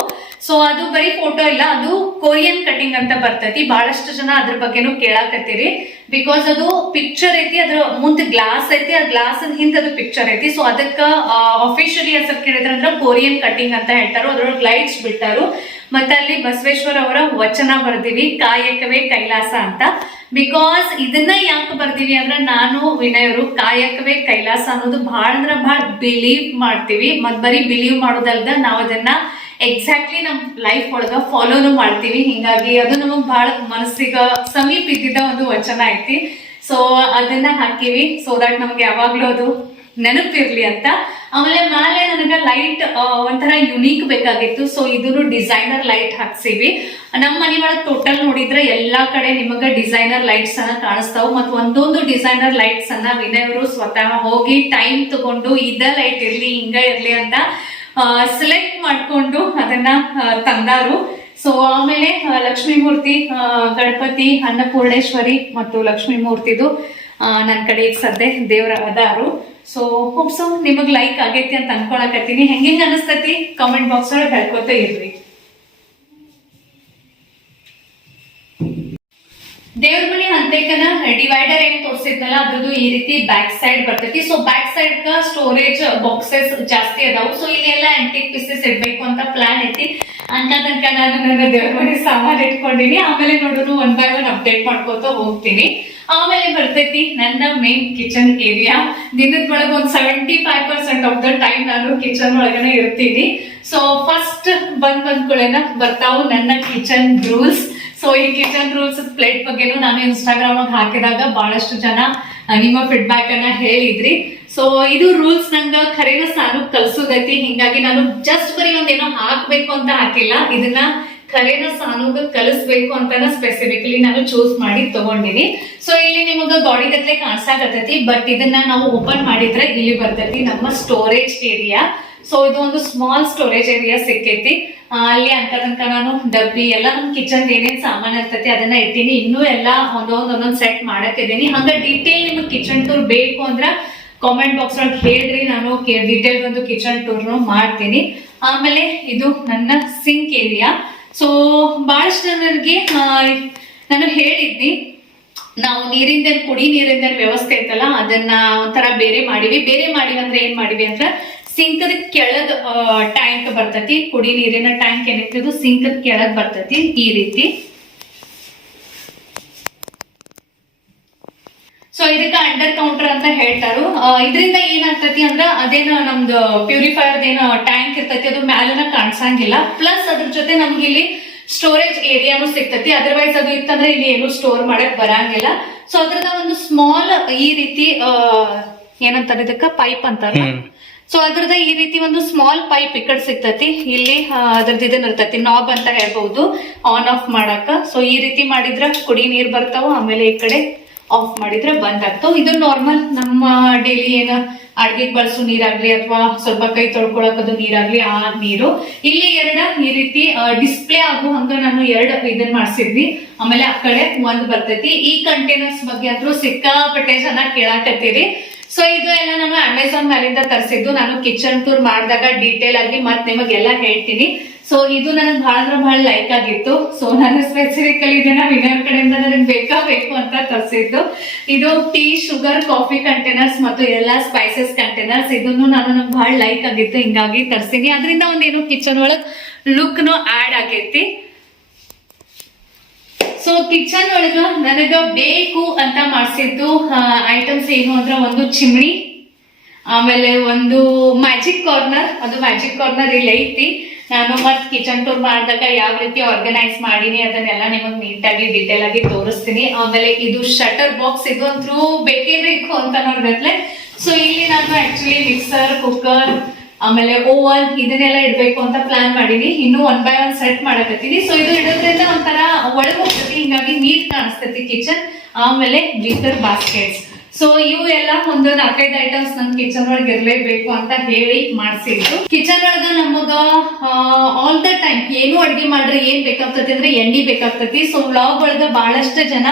ಸೊ ಅದು ಬರೀ ಫೋಟೋ ಇಲ್ಲ, ಅದು ಕೊರಿಯನ್ ಕಟಿಂಗ್ ಅಂತ ಬರ್ತೈತಿ. ಬಹಳಷ್ಟು ಜನ ಅದ್ರ ಬಗ್ಗೆನೂ ಕೇಳಾಕತ್ತೀರಿ. ಬಿಕಾಸ್ ಅದು ಪಿಕ್ಚರ್ ಐತಿ, ಅದ್ರ ಮುಂದೆ ಗ್ಲಾಸ್ ಐತಿ, ಆ ಗ್ಲಾಸ್ ಹಿಂದೆ ಅದು ಪಿಕ್ಚರ್ ಐತಿ. ಸೊ ಅದಕ್ಕ ಅಫಿಷಿಯಲಿ ಹೆಸರು ಕೇಳಿದ್ರ ಅಂದ್ರ ಕೊರಿಯನ್ ಕಟಿಂಗ್ ಅಂತ ಹೇಳ್ತಾರೋ. ಅದ್ರೊಳಗೆ ಲೈಟ್ಸ್ ಬಿಟ್ಟಾರು, ಮತ್ತೆ ಅಲ್ಲಿ ಬಸವೇಶ್ವರ ಅವರ ವಚನ ಬರ್ದಿವಿ, ಕಾಯಕವೇ ಕೈಲಾಸ ಅಂತ. ಬಿಕಾಸ್ ಇದನ್ನ ಯಾಕೆ ಬರ್ದಿವಿ ಅಂದ್ರೆ ನಾನು ವಿನಯ್ ಅವರು ಕಾಯಕವೇ ಕೈಲಾಸ ಅನ್ನೋದು ಬಹಳ ಅಂದ್ರೆ ಬಹಳ ಬಿಲೀವ್ ಮಾಡ್ತೀವಿ. ಮತ್ ಬರೀ ಬಿಲೀವ್ ಮಾಡೋದಲ್ದ ನಾವು ಅದನ್ನ ಎಕ್ಸಾಕ್ಟ್ಲಿ ನಮ್ ಲೈಫ್ ಒಳಗ ಫಾಲೋನು ಮಾಡ್ತೀವಿ. ಹಿಂಗಾಗಿ ಅದು ನಮಗ್ ಬಹಳ ಮನಸ್ಸಿಗ ಸಮೀಪ ಇದ್ದಿದ್ದ ಒಂದು ವಚನ ಐತಿ. ಸೊ ಅದನ್ನ ಹಾಕಿವಿ, ಸೊ ದಟ್ ನಮ್ಗೆ ಯಾವಾಗ್ಲೂ ಅದು ನೆನಪಿರ್ಲಿ ಅಂತ. ಆಮೇಲೆ ಮೇಲೆ ನನಗ ಲೈಟ್ ಒಂಥರ ಯುನೀಕ್ ಬೇಕಾಗಿತ್ತು. ಸೊ ಇದನ್ನು ಡಿಸೈನರ್ ಲೈಟ್ ಹಾಕ್ಸಿವಿ. ನಮ್ಮ ಮನೆ ಒಳಗೆ ಟೋಟಲ್ ನೋಡಿದ್ರೆ ಎಲ್ಲಾ ಕಡೆ ನಿಮಗ ಡಿಸೈನರ್ ಲೈಟ್ಸ್ ಅನ್ನ ಕಾಣಿಸ್ತಾವ. ಮತ್ತು ಒಂದೊಂದು ಡಿಸೈನರ್ ಲೈಟ್ಸ್ ಅನ್ನ ವಿನಯ್ ಅವರು ಸ್ವತಃ ಹೋಗಿ ಟೈಮ್ ತಗೊಂಡು ಇದ ಲೈಟ್ ಇರ್ಲಿ ಹಿಂಗ ಇರ್ಲಿ ಅಂತ ಸೆಲೆಕ್ಟ್ ಮಾಡ್ಕೊಂಡು ಅದನ್ನ ತಂದಾರು. ಸೊ ಆಮೇಲೆ ಲಕ್ಷ್ಮೀ ಮೂರ್ತಿ, ಗಣಪತಿ, ಅನ್ನಪೂರ್ಣೇಶ್ವರಿ ಮತ್ತು ಲಕ್ಷ್ಮೀ ಮೂರ್ತಿದು ನನ್ನ ಕಡೆ ಈಗ ಸದ್ಯ ದೇವ್ರ ಅದಾರು. ಸೊ ಹೋಪ್ಸೋ ನಿಮಗ್ ಲೈಕ್ ಆಗೈತಿ ಅಂತ ಅನ್ಕೊಳಕತ್ತೀನಿ. ಹೆಂಗ್ ಅನಿಸ್ತೈತಿ ಕಾಮೆಂಟ್ ಬಾಕ್ಸ್ ಒಳಗೆ ಹೇಳ್ಕೊತ ಇರ್ರಿ. ದೇವ್ರ ಮನಿ ಹಂತೇಕನ ಡಿವೈಡರ್ ಏನ್ ತೋರಿಸಿದ್ನಲ್ಲ ಅದ್ರದ್ದು ಈ ರೀತಿ ಬ್ಯಾಕ್ ಸೈಡ್ ಬರ್ತೈತಿ. So back side storage boxes ಜಾಸ್ತಿ ಅದಾವು. ಸೊ ಇಲ್ಲಿ ಎಲ್ಲ ಆಂಟಿಕ್ ಪೀಸಸ್ ಇಡ್ಬೇಕು ಅಂತ ಪ್ಲಾನ್ ಐತಿ. ಅಂತ ತನಕ ನಾನು ನನ್ನ ದೇವ್ರ ಮನೆ ಸಾಮಾನ್ ಇಟ್ಕೊಂಡಿನಿ. ಆಮೇಲೆ ನೋಡೋಣ ಒನ್ ಬೈ ಒನ್ ಅಪ್ಡೇಟ್ ಮಾಡ್ಕೋತ ಹೋಗ್ತೀನಿ. ಆಮೇಲೆ ಬರ್ತೈತಿ ನನ್ನ ಮೇನ್ ಕಿಚನ್ ಏರಿಯಾ. ದಿನದ ಒಳಗೆ ಒಂದು 75% ಆಫ್ ದ ಟೈಮ್ ನಾನು ಕಿಚನ್ ಒಳಗನೆ ಇರ್ತೀನಿ. ಸೊ ಫಸ್ಟ್ ಬಂದ್ಕೊಳ್ಳೇನ ಬರ್ತಾವು ನನ್ನ ಕಿಚನ್ ರೂಲ್ಸ್. ಸೊ ಈ ಕಿಚನ್ ರೂಲ್ಸ್ ಪ್ಲೇಟ್ ಬಗ್ಗೆನೂ ನಾನು ಇನ್ಸ್ಟಾಗ್ರಾಮ್ ಹಾಕಿದಾಗ ಬಹಳಷ್ಟು ಜನ ನಿಮ್ಮ ಫೀಡ್ಬ್ಯಾಕ್ ಅನ್ನ ಹೇಳಿದ್ರಿ. ಸೊ ಇದು ರೂಲ್ಸ್ ನಂಗ ಖರೇನ ಸಾನು ಕಲ್ಸೋದೈತಿ. ಹಿಂಗಾಗಿ ನಾನು ಜಸ್ಟ್ ಬರೀ ಒಂದೇನೋ ಹಾಕ್ಬೇಕು ಅಂತ ಹಾಕಿಲ್ಲ, ಇದನ್ನ ಖರೇನ ಸಾನುಗ ಕಲಿಸ್ಬೇಕು ಅಂತ ಸ್ಪೆಸಿಫಿಕಲಿ ನಾನು ಚೂಸ್ ಮಾಡಿ ತಗೊಂಡಿನಿ. ಸೊ ಇಲ್ಲಿ ನಿಮಗ ಗಾಡಿ ಗತ್ಲೆ ಕಾಣಿಸಾಕತೈತಿ, ಬಟ್ ಇದನ್ನ ನಾವು ಓಪನ್ ಮಾಡಿದ್ರೆ ಇಲ್ಲಿ ಬರ್ತೈತಿ ನಮ್ಮ ಸ್ಟೋರೇಜ್ ಏರಿಯಾ. ಸೊ ಇದು ಒಂದು ಸ್ಮಾಲ್ ಸ್ಟೋರೇಜ್ ಏರಿಯಾ ಸಿಕ್ಕೈತಿ. ಅಲ್ಲಿ ಅಂತ ತನಕ ನಾನು ಡಬ್ಬಿ ಎಲ್ಲ ನಮ್ ಕಿಚನ್ ಏನೇನ್ ಸಾಮಾನ್ ಇರ್ತೈತಿ ಅದನ್ನ ಇಟ್ಟಿನಿ. ಇನ್ನೂ ಎಲ್ಲ ಒಂದೊಂದ್ ಸೆಟ್ ಮಾಡಕ್ ಇದೀನಿ. ಹಂಗ ಡೀಟೇಲ್ ನಿಮ್ಗೆ ಕಿಚನ್ ಟೂರ್ ಬೇಕು ಅಂದ್ರ ಕಾಮೆಂಟ್ ಬಾಕ್ಸ್ ಒಳಗೆ ಹೇಳ್ರಿ, ನಾನು ಡೀಟೇಲ್ ಒಂದು ಕಿಚನ್ ಟೂರ್ನು ಮಾಡ್ತೀನಿ. ಆಮೇಲೆ ಇದು ನನ್ನ ಸಿಂಕ್ ಏರಿಯಾ. ಸೊ ಬಹಳಷ್ಟು ಜನರಿಗೆ ನಾನು ಹೇಳಿದ್ನಿ, ನಾವು ನೀರಿಂದ ಕುಡಿ ನೀರಿಂದ ವ್ಯವಸ್ಥೆ ಐತಲ್ಲ ಅದನ್ನ ಒಂಥರ ಬೇರೆ ಮಾಡಿವಿ ಅಂದ್ರೆ ಏನ್ ಮಾಡಿವಿ ಅಂದ್ರ ಸಿಂಕದ ಕೆಳಗ್ ಟ್ಯಾಂಕ್ ಬರ್ತೈತಿ. ಕುಡಿ ನೀರಿನ ಟ್ಯಾಂಕ್ ಏನಿತ್ತು ಸಿಂಕದ ಕೆಳಗ್ ಬರ್ತೈತಿ ಈ ರೀತಿ. ಸೊ ಇದಕ್ಕ ಅಂಡರ್ ಕೌಂಟರ್ ಅಂತ ಹೇಳ್ತಾರು. ಇದರಿಂದ ಏನಾಗ್ತೈತಿ ಅಂದ್ರ ಅದೇನ ನಮ್ದು ಪ್ಯೂರಿಫೈಯರ್ ಏನ ಟ್ಯಾಂಕ್ ಇರ್ತೈತಿ ಅದು ಮ್ಯಾಲನ ಕಾಣಿಸಂಗಿಲ್ಲ. ಪ್ಲಸ್ ಅದ್ರ ಜೊತೆ ನಮ್ಗೆ ಇಲ್ಲಿ ಸ್ಟೋರೇಜ್ ಏರಿಯಾನು ಸಿಗ್ತೈತಿ. ಅದರ್ವೈಸ್ ಅದು ಇತ್ತಂದ್ರೆ ಇಲ್ಲಿ ಏನು ಸ್ಟೋರ್ ಮಾಡಕ್ ಬರಂಗಿಲ್ಲ. ಸೊ ಅದ್ರದ ಒಂದು ಸ್ಮಾಲ್ ಈ ರೀತಿ ಏನಂತಾರೆ ಇದಕ್ಕ ಪೈಪ್ ಅಂತಾರ. ಸೊ ಅದ್ರದ ಈ ರೀತಿ ಒಂದು ಸ್ಮಾಲ್ ಪೈಪ್ ಈ ಕಡೆ ಸಿಗ್ತೈತಿ. ಇಲ್ಲಿ ಅದ್ರದ್ದು ಇದನ್ನ ಇರ್ತೈತಿ ನಾಬ್ ಅಂತ ಹೇಳ್ಬಹುದು ಆನ್ ಆಫ್ ಮಾಡಾಕ. ಸೊ ಈ ರೀತಿ ಮಾಡಿದ್ರ ಕುಡಿ ನೀರ್ ಬರ್ತಾವ, ಆಮೇಲೆ ಈ ಕಡೆ ಆಫ್ ಮಾಡಿದ್ರೆ ಬಂದ್ ಆಗ್ತಾವ. ಇದು ನಾರ್ಮಲ್ ನಮ್ಮ ಡೈಲಿ ಏನ ಅಡ್ಗೆಗೆ ಬಳಸೋ ನೀರಾಗ್ಲಿ ಅಥವಾ ಸ್ವಲ್ಪ ಕೈ ತೊಳ್ಕೊಳಕದು ನೀರಾಗ್ಲಿ ಆ ನೀರು. ಇಲ್ಲಿ ಈ ರೀತಿ ಡಿಸ್ಪ್ಲೇ ಆಗೋ ಹಂಗ ನಾನು ಇದನ್ನ ಮಾಡ್ಸಿದ್ವಿ. ಆಮೇಲೆ ಆ ಕಡೆ ಒಂದ್ ಬರ್ತೈತಿ. ಈ ಕಂಟೈನರ್ಸ್ ಬಗ್ಗೆ ಅಂತೂ ಸಿಕ್ಕಾಪಟ್ಟೆ ಜನ ಕೇಳಾಕತ್ತೀರಿ. ಸೊ ಇದು ಎಲ್ಲ ನಾನು ಅಮೆಝಾನ್ ಮೇಲಿಂದ ತರಿಸಿದ್ದು. ನಾನು ಕಿಚನ್ ಟೂರ್ ಮಾಡಿದಾಗ ಡೀಟೇಲ್ ಆಗಿ ಮತ್ ನಿಮಗೆಲ್ಲ ಹೇಳ್ತೀನಿ. ಸೊ ಇದು ನನಗೆ ಬಹಳ ಅಂದ್ರೆ ಬಹಳ ಲೈಕ್ ಆಗಿತ್ತು. ಸೊ ನಾನು ಸ್ಪೆಸಿಫಿಕಲಿ ಇದನ್ನ ವಿನಯ್ ಕಡೆಯಿಂದ ನನಗೆ ಬೇಕು ಅಂತ ತರಿಸಿದ್ದು. ಇದು ಟೀ, ಶುಗರ್, ಕಾಫಿ ಕಂಟೈನರ್ಸ್ ಮತ್ತು ಎಲ್ಲಾ ಸ್ಪೈಸಸ್ ಕಂಟೈನರ್ಸ್. ಇದನ್ನು ನನಗೆ ಬಹಳ ಲೈಕ್ ಆಗಿತ್ತು, ಹಿಂಗಾಗಿ ತರಿಸಿನಿ. ಅದರಿಂದ ಒಂದೇನು ಕಿಚನ್ ಒಳಗ್ ಲುಕ್ ನು ಆಡ್ ಆಗೈತಿ. ಸೊ ಕಿಚನ್ ಒಳಗ ನನಗ ಬೇಕು ಅಂತ ಮಾಡ್ಸಿದ್ದು ಐಟಮ್ಸ್ ಏನು ಅಂದ್ರೆ ಒಂದು ಚಿಮ್ನಿ, ಆಮೇಲೆ ಒಂದು ಮ್ಯಾಜಿಕ್ ಕಾರ್ನರ್. ಅದು ಮ್ಯಾಜಿಕ್ ಕಾರ್ನರ್ ಇಲ್ಲಿ ಐತಿ. ನಾನು ಮತ್ ಕಿಚನ್ ಟೂರ್ ಮಾಡಿದಾಗ ಯಾವ ರೀತಿ ಆರ್ಗನೈಸ್ ಮಾಡೀನಿ ಅದನ್ನೆಲ್ಲ ನಿಮಗೆ ನೀಟಾಗಿ ಡೀಟೇಲ್ ಆಗಿ ತೋರಿಸ್ತೀನಿ. ಆಮೇಲೆ ಇದು ಶಟರ್ ಬಾಕ್ಸ್, ಇದು ಅಂತೂ ಬೇಕೇ ಬೇಕು ಅಂತ ನೋಡಿದ್ರೆ. ಸೊ ಇಲ್ಲಿ ನಾನು ಆಕ್ಚುಲಿ ಮಿಕ್ಸರ್, ಕುಕ್ಕರ್, ಆಮೇಲೆ ಓವನ್ ಇದನ್ನೆಲ್ಲ ಇಡ್ಬೇಕು ಅಂತ ಪ್ಲಾನ್ ಮಾಡೀನಿ. ಇನ್ನು 1 by 1 ಸೆಟ್ ಮಾಡಕತ್ತೀನಿ. ಸೊ ಇದು ಇಡೋದ್ರಿಂದ ಒಂಥರ ಒಳಗೆ ಹೋಗ್ತೈತಿ, ಹಿಂಗಾಗಿ ನೀಟ್ ಕಾಣಿಸ್ತೈತಿ ಕಿಚನ್. ಆಮೇಲೆ ಲಿಟರ್ ಬಾಸ್ಕೆಟ್ಸ್. ಸೊ ಇವು ಎಲ್ಲ ಒಂದು 4-5 ಐಟಮ್ಸ್ ನನ್ ಕಿಚನ್ ಒಳಗೆ ಇರ್ಲೇಬೇಕು ಅಂತ ಹೇಳಿ ಮಾಡ್ಸಿದ್ದು. ಕಿಚನ್ ಒಳಗ ನಮಗ ಆಲ್ ದ ಟೈಮ್ ಏನು ಅಡ್ಗೆ ಮಾಡ್ರಿ ಏನ್ ಬೇಕಾಗ್ತತಿ ಅಂದ್ರೆ ಎಣ್ಣೆ ಬೇಕಾಗ್ತತಿ. ಸೊ ವ್ಲಾಗ್ ಒಳಗ ಬಹಳಷ್ಟು ಜನ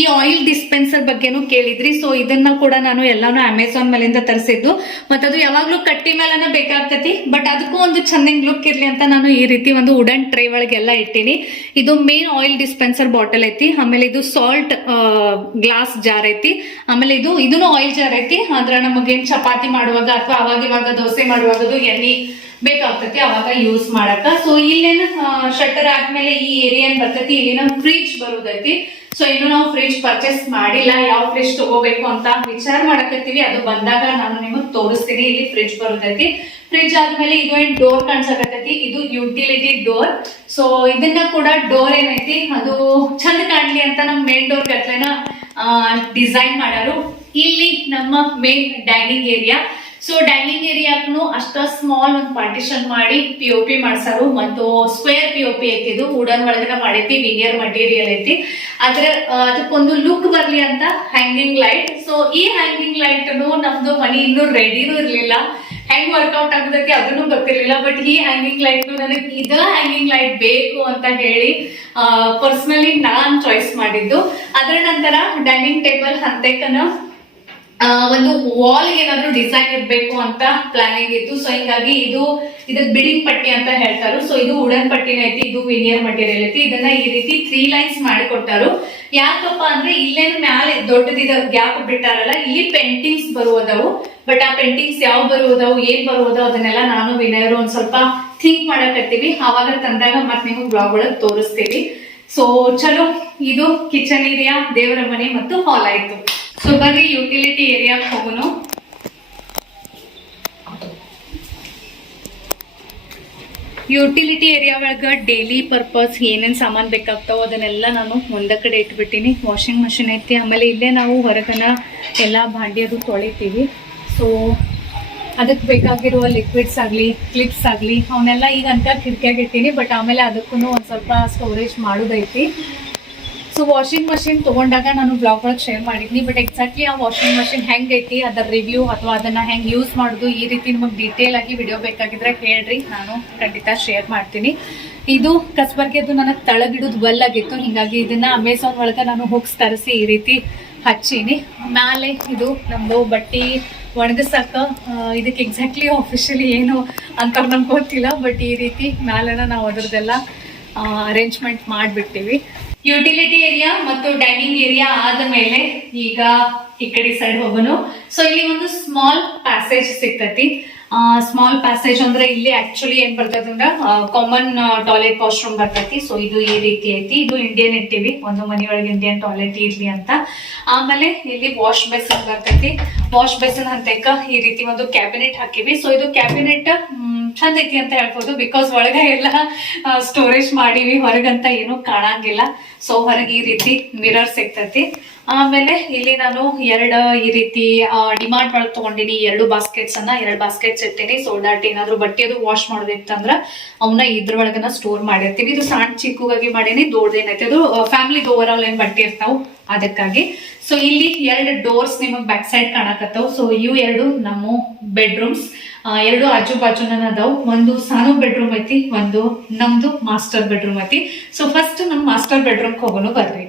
ಈ ಆಯಿಲ್ ಡಿಸ್ಪೆನ್ಸರ್ ಬಗ್ಗೆನೂ ಕೇಳಿದ್ರಿ. ಸೊ ಇದನ್ನ ಕೂಡ ನಾನು ಎಲ್ಲಾನು ಅಮೆಝಾನ್ ಮೇಲಿಂದ ತರಿಸಿದ್ದು. ಮತ್ತದು ಯಾವಾಗ್ಲೂ ಕಟ್ಟಿ ಮೇಲನ ಬೇಕಾಗ್ತತಿ, ಬಟ್ ಅದಕ್ಕೂ ಒಂದು ಚಂದಂಗ್ ಲುಕ್ ಇರ್ಲಿ ಅಂತ ನಾನು ಈ ರೀತಿ ಒಂದು ವುಡನ್ ಟ್ರೇ ಒಳಗೆಲ್ಲ ಇಟ್ಟಿನಿ. ಇದು ಮೇನ್ ಆಯಿಲ್ ಡಿಸ್ಪೆನ್ಸರ್ ಬಾಟಲ್ ಐತಿ. ಆಮೇಲೆ ಇದು ಸಾಲ್ಟ್ ಗ್ಲಾಸ್ ಜಾರ್ ಐತಿ. ಆಮೇಲೆ ಇದನ್ನು ಆಯಿಲ್ ಜಾರ್ ಐತಿ. ಆದ್ರ ನಮಗೇನ್ ಚಪಾತಿ ಮಾಡುವಾಗ ಅಥವಾ ಅವಾಗ ಇವಾಗ ದೋಸೆ ಮಾಡುವಾಗದು ಎಣ್ಣೆ ಬೇಕಾಗ್ತತಿ ಅವಾಗ ಯೂಸ್ ಮಾಡಕ. ಸೊ ಇಲ್ಲೇನ ಶಟರ್ ಆದ್ಮೇಲೆ ಈ ಏರಿಯಾ ಬರ್ತೈತಿ. ಇಲ್ಲಿ ನಮ್ ಫ್ರಿಜ್ ಬರುದೈತಿ. ಸೊ ಇನ್ನು ನಾವು ಫ್ರಿಜ್ ಪರ್ಚೇಸ್ ಮಾಡಿಲ್ಲ, ಯಾವ ಫ್ರಿಜ್ ತಗೋಬೇಕು ಅಂತ ವಿಚಾರ ಮಾಡಕತ್ತೀವಿ. ಅದು ಬಂದಾಗ ನಾನು ನಿಮಗ್ ತೋರಿಸ್ತೀನಿ. ಇಲ್ಲಿ ಫ್ರಿಜ್ ಬರುದೈತಿ. ಫ್ರಿಜ್ ಆದ್ಮೇಲೆ ಇದು ಏನ್ ಡೋರ್ ಕಾಣಿಸಕತ್ತೈತಿ, ಇದು ಯುಟಿಲಿಟಿ ಡೋರ್. ಸೊ ಇದನ್ನ ಕೂಡ ಡೋರ್ ಏನೈತಿ ಅದು ಚಂದ ಕಾಣ್ಲಿ ಅಂತ ನಮ್ ಮೇನ್ ಡೋರ್ ಗತ್ಲೆನ ಡಿಸೈನ್ ಮಾಡಾರು. ಇಲ್ಲಿ ನಮ್ಮ main dining area. So dining ಏರಿಯಾಕ್ನು ಅಷ್ಟ ಸ್ಮಾಲ್ ಒಂದು ಪಾರ್ಟಿಷನ್ ಮಾಡಿ POP ಮಾಡ್ಸಾರು. ಮತ್ತು ಸ್ಕ್ವೇರ್ POP ಐತಿ. ಇದು ವುಡನ್ ಒಳಗನ ಮಾಡೈತಿ, ವಿನಿಯರ್ ಮಟೀರಿಯಲ್ ಐತಿ. ಅದಕ್ಕೊಂದು ಲುಕ್ ಬರ್ಲಿ ಅಂತ ಹ್ಯಾಂಗಿಂಗ್ ಲೈಟ್. ಸೊ ಈ ಹ್ಯಾಂಗಿಂಗ್ ಲೈಟ್ ನಮ್ದು ಮನಿ ಇನ್ನೂ ರೆಡಿನೂ ಇರ್ಲಿಲ್ಲ, ಹೆಂಗ್ ವರ್ಕೌಟ್ ಆಗತೈತಿ ಅದನ್ನು ಗೊತ್ತಿರ್ಲಿಲ್ಲ. ಬಟ್ ಈ ಹ್ಯಾಂಗಿಂಗ್ ಲೈಟ್ ನನಗೆ ಇದ ಹ್ಯಾಂಗಿಂಗ್ ಲೈಟ್ ಬೇಕು ಅಂತ ಹೇಳಿ ಪರ್ಸನಲಿ ನಾನ್ ಚಾಯ್ಸ್ ಮಾಡಿದ್ದು. ಅದರ ನಂತರ ಡೈನಿಂಗ್ ಟೇಬಲ್ ಹಂತಕನ ಒಂದು ವಾಲ್ ಏನಾದ್ರು ಡಿಸೈನ್ ಇರ್ಬೇಕು ಅಂತ ಪ್ಲಾನಿಂಗ್ ಇತ್ತು. ಸೊ ಹಿಂಗಾಗಿ ಇದಕ್ ಬಿಡಿಂಗ್ ಪಟ್ಟಿ ಅಂತ ಹೇಳ್ತಾರು. ಸೊ ಇದು ವುಡನ್ ಪಟ್ಟಿನ ಐತಿ, ಇದು ವಿನಿಯರ್ ಮಟೀರಿಯಲ್ ಐತಿ. ಇದನ್ನ ಈ ರೀತಿ 3 ಲೈನ್ಸ್ ಮಾಡಿ ಕೊಟ್ಟಾರು. ಯಾಕಪ್ಪ ಅಂದ್ರೆ ಇಲ್ಲೇನು ಮ್ಯಾಲೆ ದೊಡ್ಡದಿದ ಗ್ಯಾಪ್ ಬಿಟ್ಟಾರಲ್ಲ, ಇಲ್ಲಿ ಪೇಂಟಿಂಗ್ಸ್ ಬರುವುದವು. ಬಟ್ ಆ ಪೇಂಟಿಂಗ್ಸ್ ಯಾವ ಬರುವುದವು ಏನ್ ಬರುವುದವು ಅದನ್ನೆಲ್ಲ ನಾನು ವಿನಯರು ಒಂದ್ ಸ್ವಲ್ಪ ಥಿಂಕ್ ಮಾಡಕತ್ತೀವಿ. ಅವಾಗ ತಂದಾಗ ಮತ್ ನಿಮಗೆ ಬ್ಲಾಗ್ ಒಳಗೆ ತೋರಿಸ್ತೀವಿ. ಸೊ ಚಲೋ, ಇದು ಕಿಚನ್ ಏರಿಯಾ, ದೇವರ ಮನೆ ಮತ್ತು ಹಾಲ್ ಆಯ್ತು. ಸೊ ಬರ್ರಿ ಯುಟಿಲಿಟಿ ಏರಿಯಾಕ್ ಹೋಗೋನು. ಯುಟಿಲಿಟಿ ಏರಿಯಾ ಒಳಗ ಡೈಲಿ ಪರ್ಪಸ್ ಏನೇನ್ ಸಾಮಾನ್ ಬೇಕಾಗ್ತಾವ ಅದನ್ನೆಲ್ಲ ನಾನು ಒಂದ ಕಡೆ ಇಟ್ಬಿಟ್ಟಿನಿ. ವಾಷಿಂಗ್ ಮಷಿನ್ ಐತಿ. ಆಮೇಲೆ ಇಲ್ಲೇ ನಾವು ಹೊರಗನ ಎಲ್ಲಾ ಭಾಂಡಿ ಅದು ತೊಳಿತೀವಿ. ಸೊ ಅದಕ್ಕೆ ಬೇಕಾಗಿರುವ ಲಿಕ್ವಿಡ್ಸ್ ಆಗಲಿ, ಕ್ಲಿಪ್ಸ್ ಆಗಲಿ ಅವನ್ನೆಲ್ಲ ಈಗ ಅಂತ ಕಿಟಕಿಯಾಗಿ ಇಟ್ಟಿನಿ. ಬಟ್ ಆಮೇಲೆ ಅದಕ್ಕೂ ಒಂದು ಸ್ವಲ್ಪ ಸ್ಟೋರೇಜ್ ಮಾಡೋದೈತಿ. ಸೊ ವಾಷಿಂಗ್ ಮಷಿನ್ ತೊಗೊಂಡಾಗ ನಾನು ಬ್ಲಾಗ್ ಒಳಗೆ ಶೇರ್ ಮಾಡಿದ್ನಿ. ಬಟ್ ಎಕ್ಸಾಕ್ಟ್ಲಿ ಆ ವಾಷಿಂಗ್ ಮಷಿನ್ ಹೆಂಗೈತಿ ಅದರ ರಿವ್ಯೂ ಅಥವಾ ಅದನ್ನ ಹೆಂಗ್ ಯೂಸ್ ಮಾಡೋದು ಈ ರೀತಿ ನಿಮಗೆ ಡೀಟೇಲ್ ಆಗಿ ವಿಡಿಯೋ ಬೇಕಾಗಿದ್ರೆ ಹೇಳ್ರಿ, ನಾನು ಖಂಡಿತ ಶೇರ್ ಮಾಡ್ತೀನಿ. ಇದು ಕಸ್ಬರ್ಗೆ ಅದು ನನಗೆ ತಳಗಿಡೋದು ಆಗಿತ್ತು. ಹಿಂಗಾಗಿ ಇದನ್ನ ಅಮೆಝಾನ್ ಒಳಗೆ ನಾನು ಹುಕ್ಸ್ ತರಿಸಿ ಈ ರೀತಿ ಹಚ್ಚೀನಿ. ಮ್ಯಾಲೆ ಇದು ನಮ್ದು ಬಟ್ಟಿ ಒಣಗಿಸಾಕ. ಇದಕ್ಕೆ ಎಕ್ಸಾಕ್ಟ್ಲಿ ಆಫಿಷಿಯಲಿ ಏನು ಅಂತ ನಮ್ಗೆ ಗೊತ್ತಿಲ್ಲ. ಬಟ್ ಈ ರೀತಿ ಮ್ಯಾಲೆನ ನಾವು ಅದ್ರದ್ದೆಲ್ಲ ಅರೇಂಜ್ಮೆಂಟ್ ಮಾಡಿಬಿಡ್ತೀವಿ. ಯುಟಿಲಿಟಿ ಏರಿಯಾ ಮತ್ತು ಡೈನಿಂಗ್ ಏರಿಯಾ ಆದ ಮೇಲೆ ಈಗ ಈ ಕಡೆ ಸೈಡ್ ಹೋಗೋನು. ಸೊ ಇಲ್ಲಿ ಒಂದು ಸ್ಮಾಲ್ ಪ್ಯಾಸೇಜ್ ಸಿಗ್ತತಿ. ಸ್ಮಾಲ್ ಪ್ಯಾಸೇಜ್ ಅಂದ್ರೆ ಇಲ್ಲಿ ಆಕ್ಚುಲಿ ಏನ್ ಬರ್ತದೆ ಅಂದ್ರೆ ಕಾಮನ್ ಟಾಯ್ಲೆಟ್ ವಾಶ್ರೂಮ್ ಬರ್ತೈತಿ. ಸೊ ಇದು ಈ ರೀತಿ ಐತಿ. ಇದು ಇಂಡಿಯನ್ ಇಟ್ಟಿವಿ, ಒಂದು ಮನೆಯೊಳಗೆ ಇಂಡಿಯನ್ ಟಾಯ್ಲೆಟ್ ಇರ್ಲಿ ಅಂತ. ಆಮೇಲೆ ಇಲ್ಲಿ ವಾಶ್ ಬೇಸಿನ್ ಬರ್ತೈತಿ. ವಾಶ್ ಬೇಸಿನ್ ಅಂತಕ ಈ ರೀತಿ ಒಂದು ಕ್ಯಾಬಿನೆಟ್ ಹಾಕಿವಿ. ಸೊ ಇದು ಕ್ಯಾಬಿನೆಟ್ ಚಂದ ಐತಿ ಅಂತ ಹೇಳ್ಬೋದು. ಬಿಕಾಸ್ ಒಳಗೆ ಎಲ್ಲ ಸ್ಟೋರೇಜ್ ಮಾಡಿವಿ, ಹೊರಗಂತ ಏನು ಕಾಣಂಗಿಲ್ಲ. ಸೊ ಹೊರಗೆ ಈ ರೀತಿ ಮಿರರ್ ಸಿಗ್ತೈತಿ. ಆಮೇಲೆ ಇಲ್ಲಿ ನಾನು ಈ ರೀತಿ ಡಿಮಾರ್ಟ್ ಒಳಗೆ ತಗೊಂಡಿನಿ 2 ಬಾಸ್ಕೆಟ್ಸ್ ಅನ್ನ. 2 ಬಾಸ್ಕೆಟ್ಸ್ ಇರ್ತೀನಿ. ಸೊ ದಟ್ ಏನಾದ್ರು ಬಟ್ಟೆ ಅದು ವಾಶ್ ಮಾಡೋದಿತ್ತಂದ್ರ ಅವನ್ನ ಇದ್ರೊಳಗನ ಸ್ಟೋರ್ ಮಾಡಿರ್ತೀವಿ. ಇದು ಸಣ್ಣ ಚಿಕ್ಕಗಾಗಿ ಮಾಡೀನಿ, ದೊಡ್ಡದೇನೈತಿ ಅದು ಫ್ಯಾಮಿಲಿದು ಓವರ್ ಆಲ್ ಏನ್ ಬಟ್ಟೆ ಇರ್ತಾವ ಅದಕ್ಕಾಗಿ. ಸೊ ಇಲ್ಲಿ 2 ಡೋರ್ಸ್ ನಿಮಗ್ ಬ್ಯಾಕ್ ಸೈಡ್ ಕಾಣಕತ್ತಾವ. ಸೊ ಇವು 2 ನಮ್ಮ ಬೆಡ್ರೂಮ್ಸ್. 2 ಆಜು ಬಾಜುನ ಅದಾವ್. ಒಂದು ಸಾನು ಬೆಡ್ರೂಮ್ ಐತಿ, ಒಂದು ನಮ್ದು ಮಾಸ್ಟರ್ ಬೆಡ್ರೂಮ್ ಐತಿ. ಸೊ ಫಸ್ಟ್ ನಮ್ ಮಾಸ್ಟರ್ ಬೆಡ್ರೂಮ್ ಹೋಗೋನು ಬರ್ರಿ.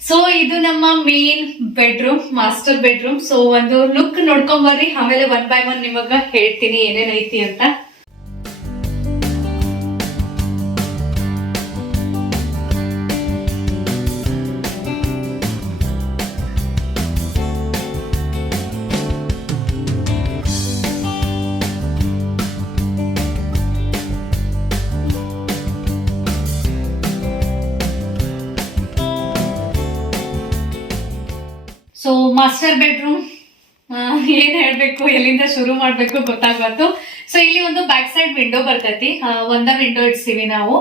ಸೊ ಇದು ನಮ್ಮ main bedroom, master bedroom. So ಒಂದು ಲುಕ್ ನೋಡ್ಕೊಂಡ್ ಬರ್ರಿ, ಆಮೇಲೆ 1 by 1 ನಿಮಗ ಹೇಳ್ತೀನಿ ಏನೇನೈತಿ ಅಂತ. ಸೊ ಮಾಸ್ಟರ್ ಬೆಡ್ರೂಮ್ ಏನ್ ಹೇಳ್ಬೇಕು, ಎಲ್ಲಿಂದ ಶುರು ಮಾಡ್ಬೇಕು ಗೊತ್ತಾಗ್ಬಾರ್ದು. ಸೊ ಇಲ್ಲಿ ಒಂದು ಬ್ಯಾಕ್ ಸೈಡ್ ವಿಂಡೋ ಬರ್ತೈತಿ, ಒಂದ ವಿಂಡೋ ಇಡ್ತೀವಿ ನಾವು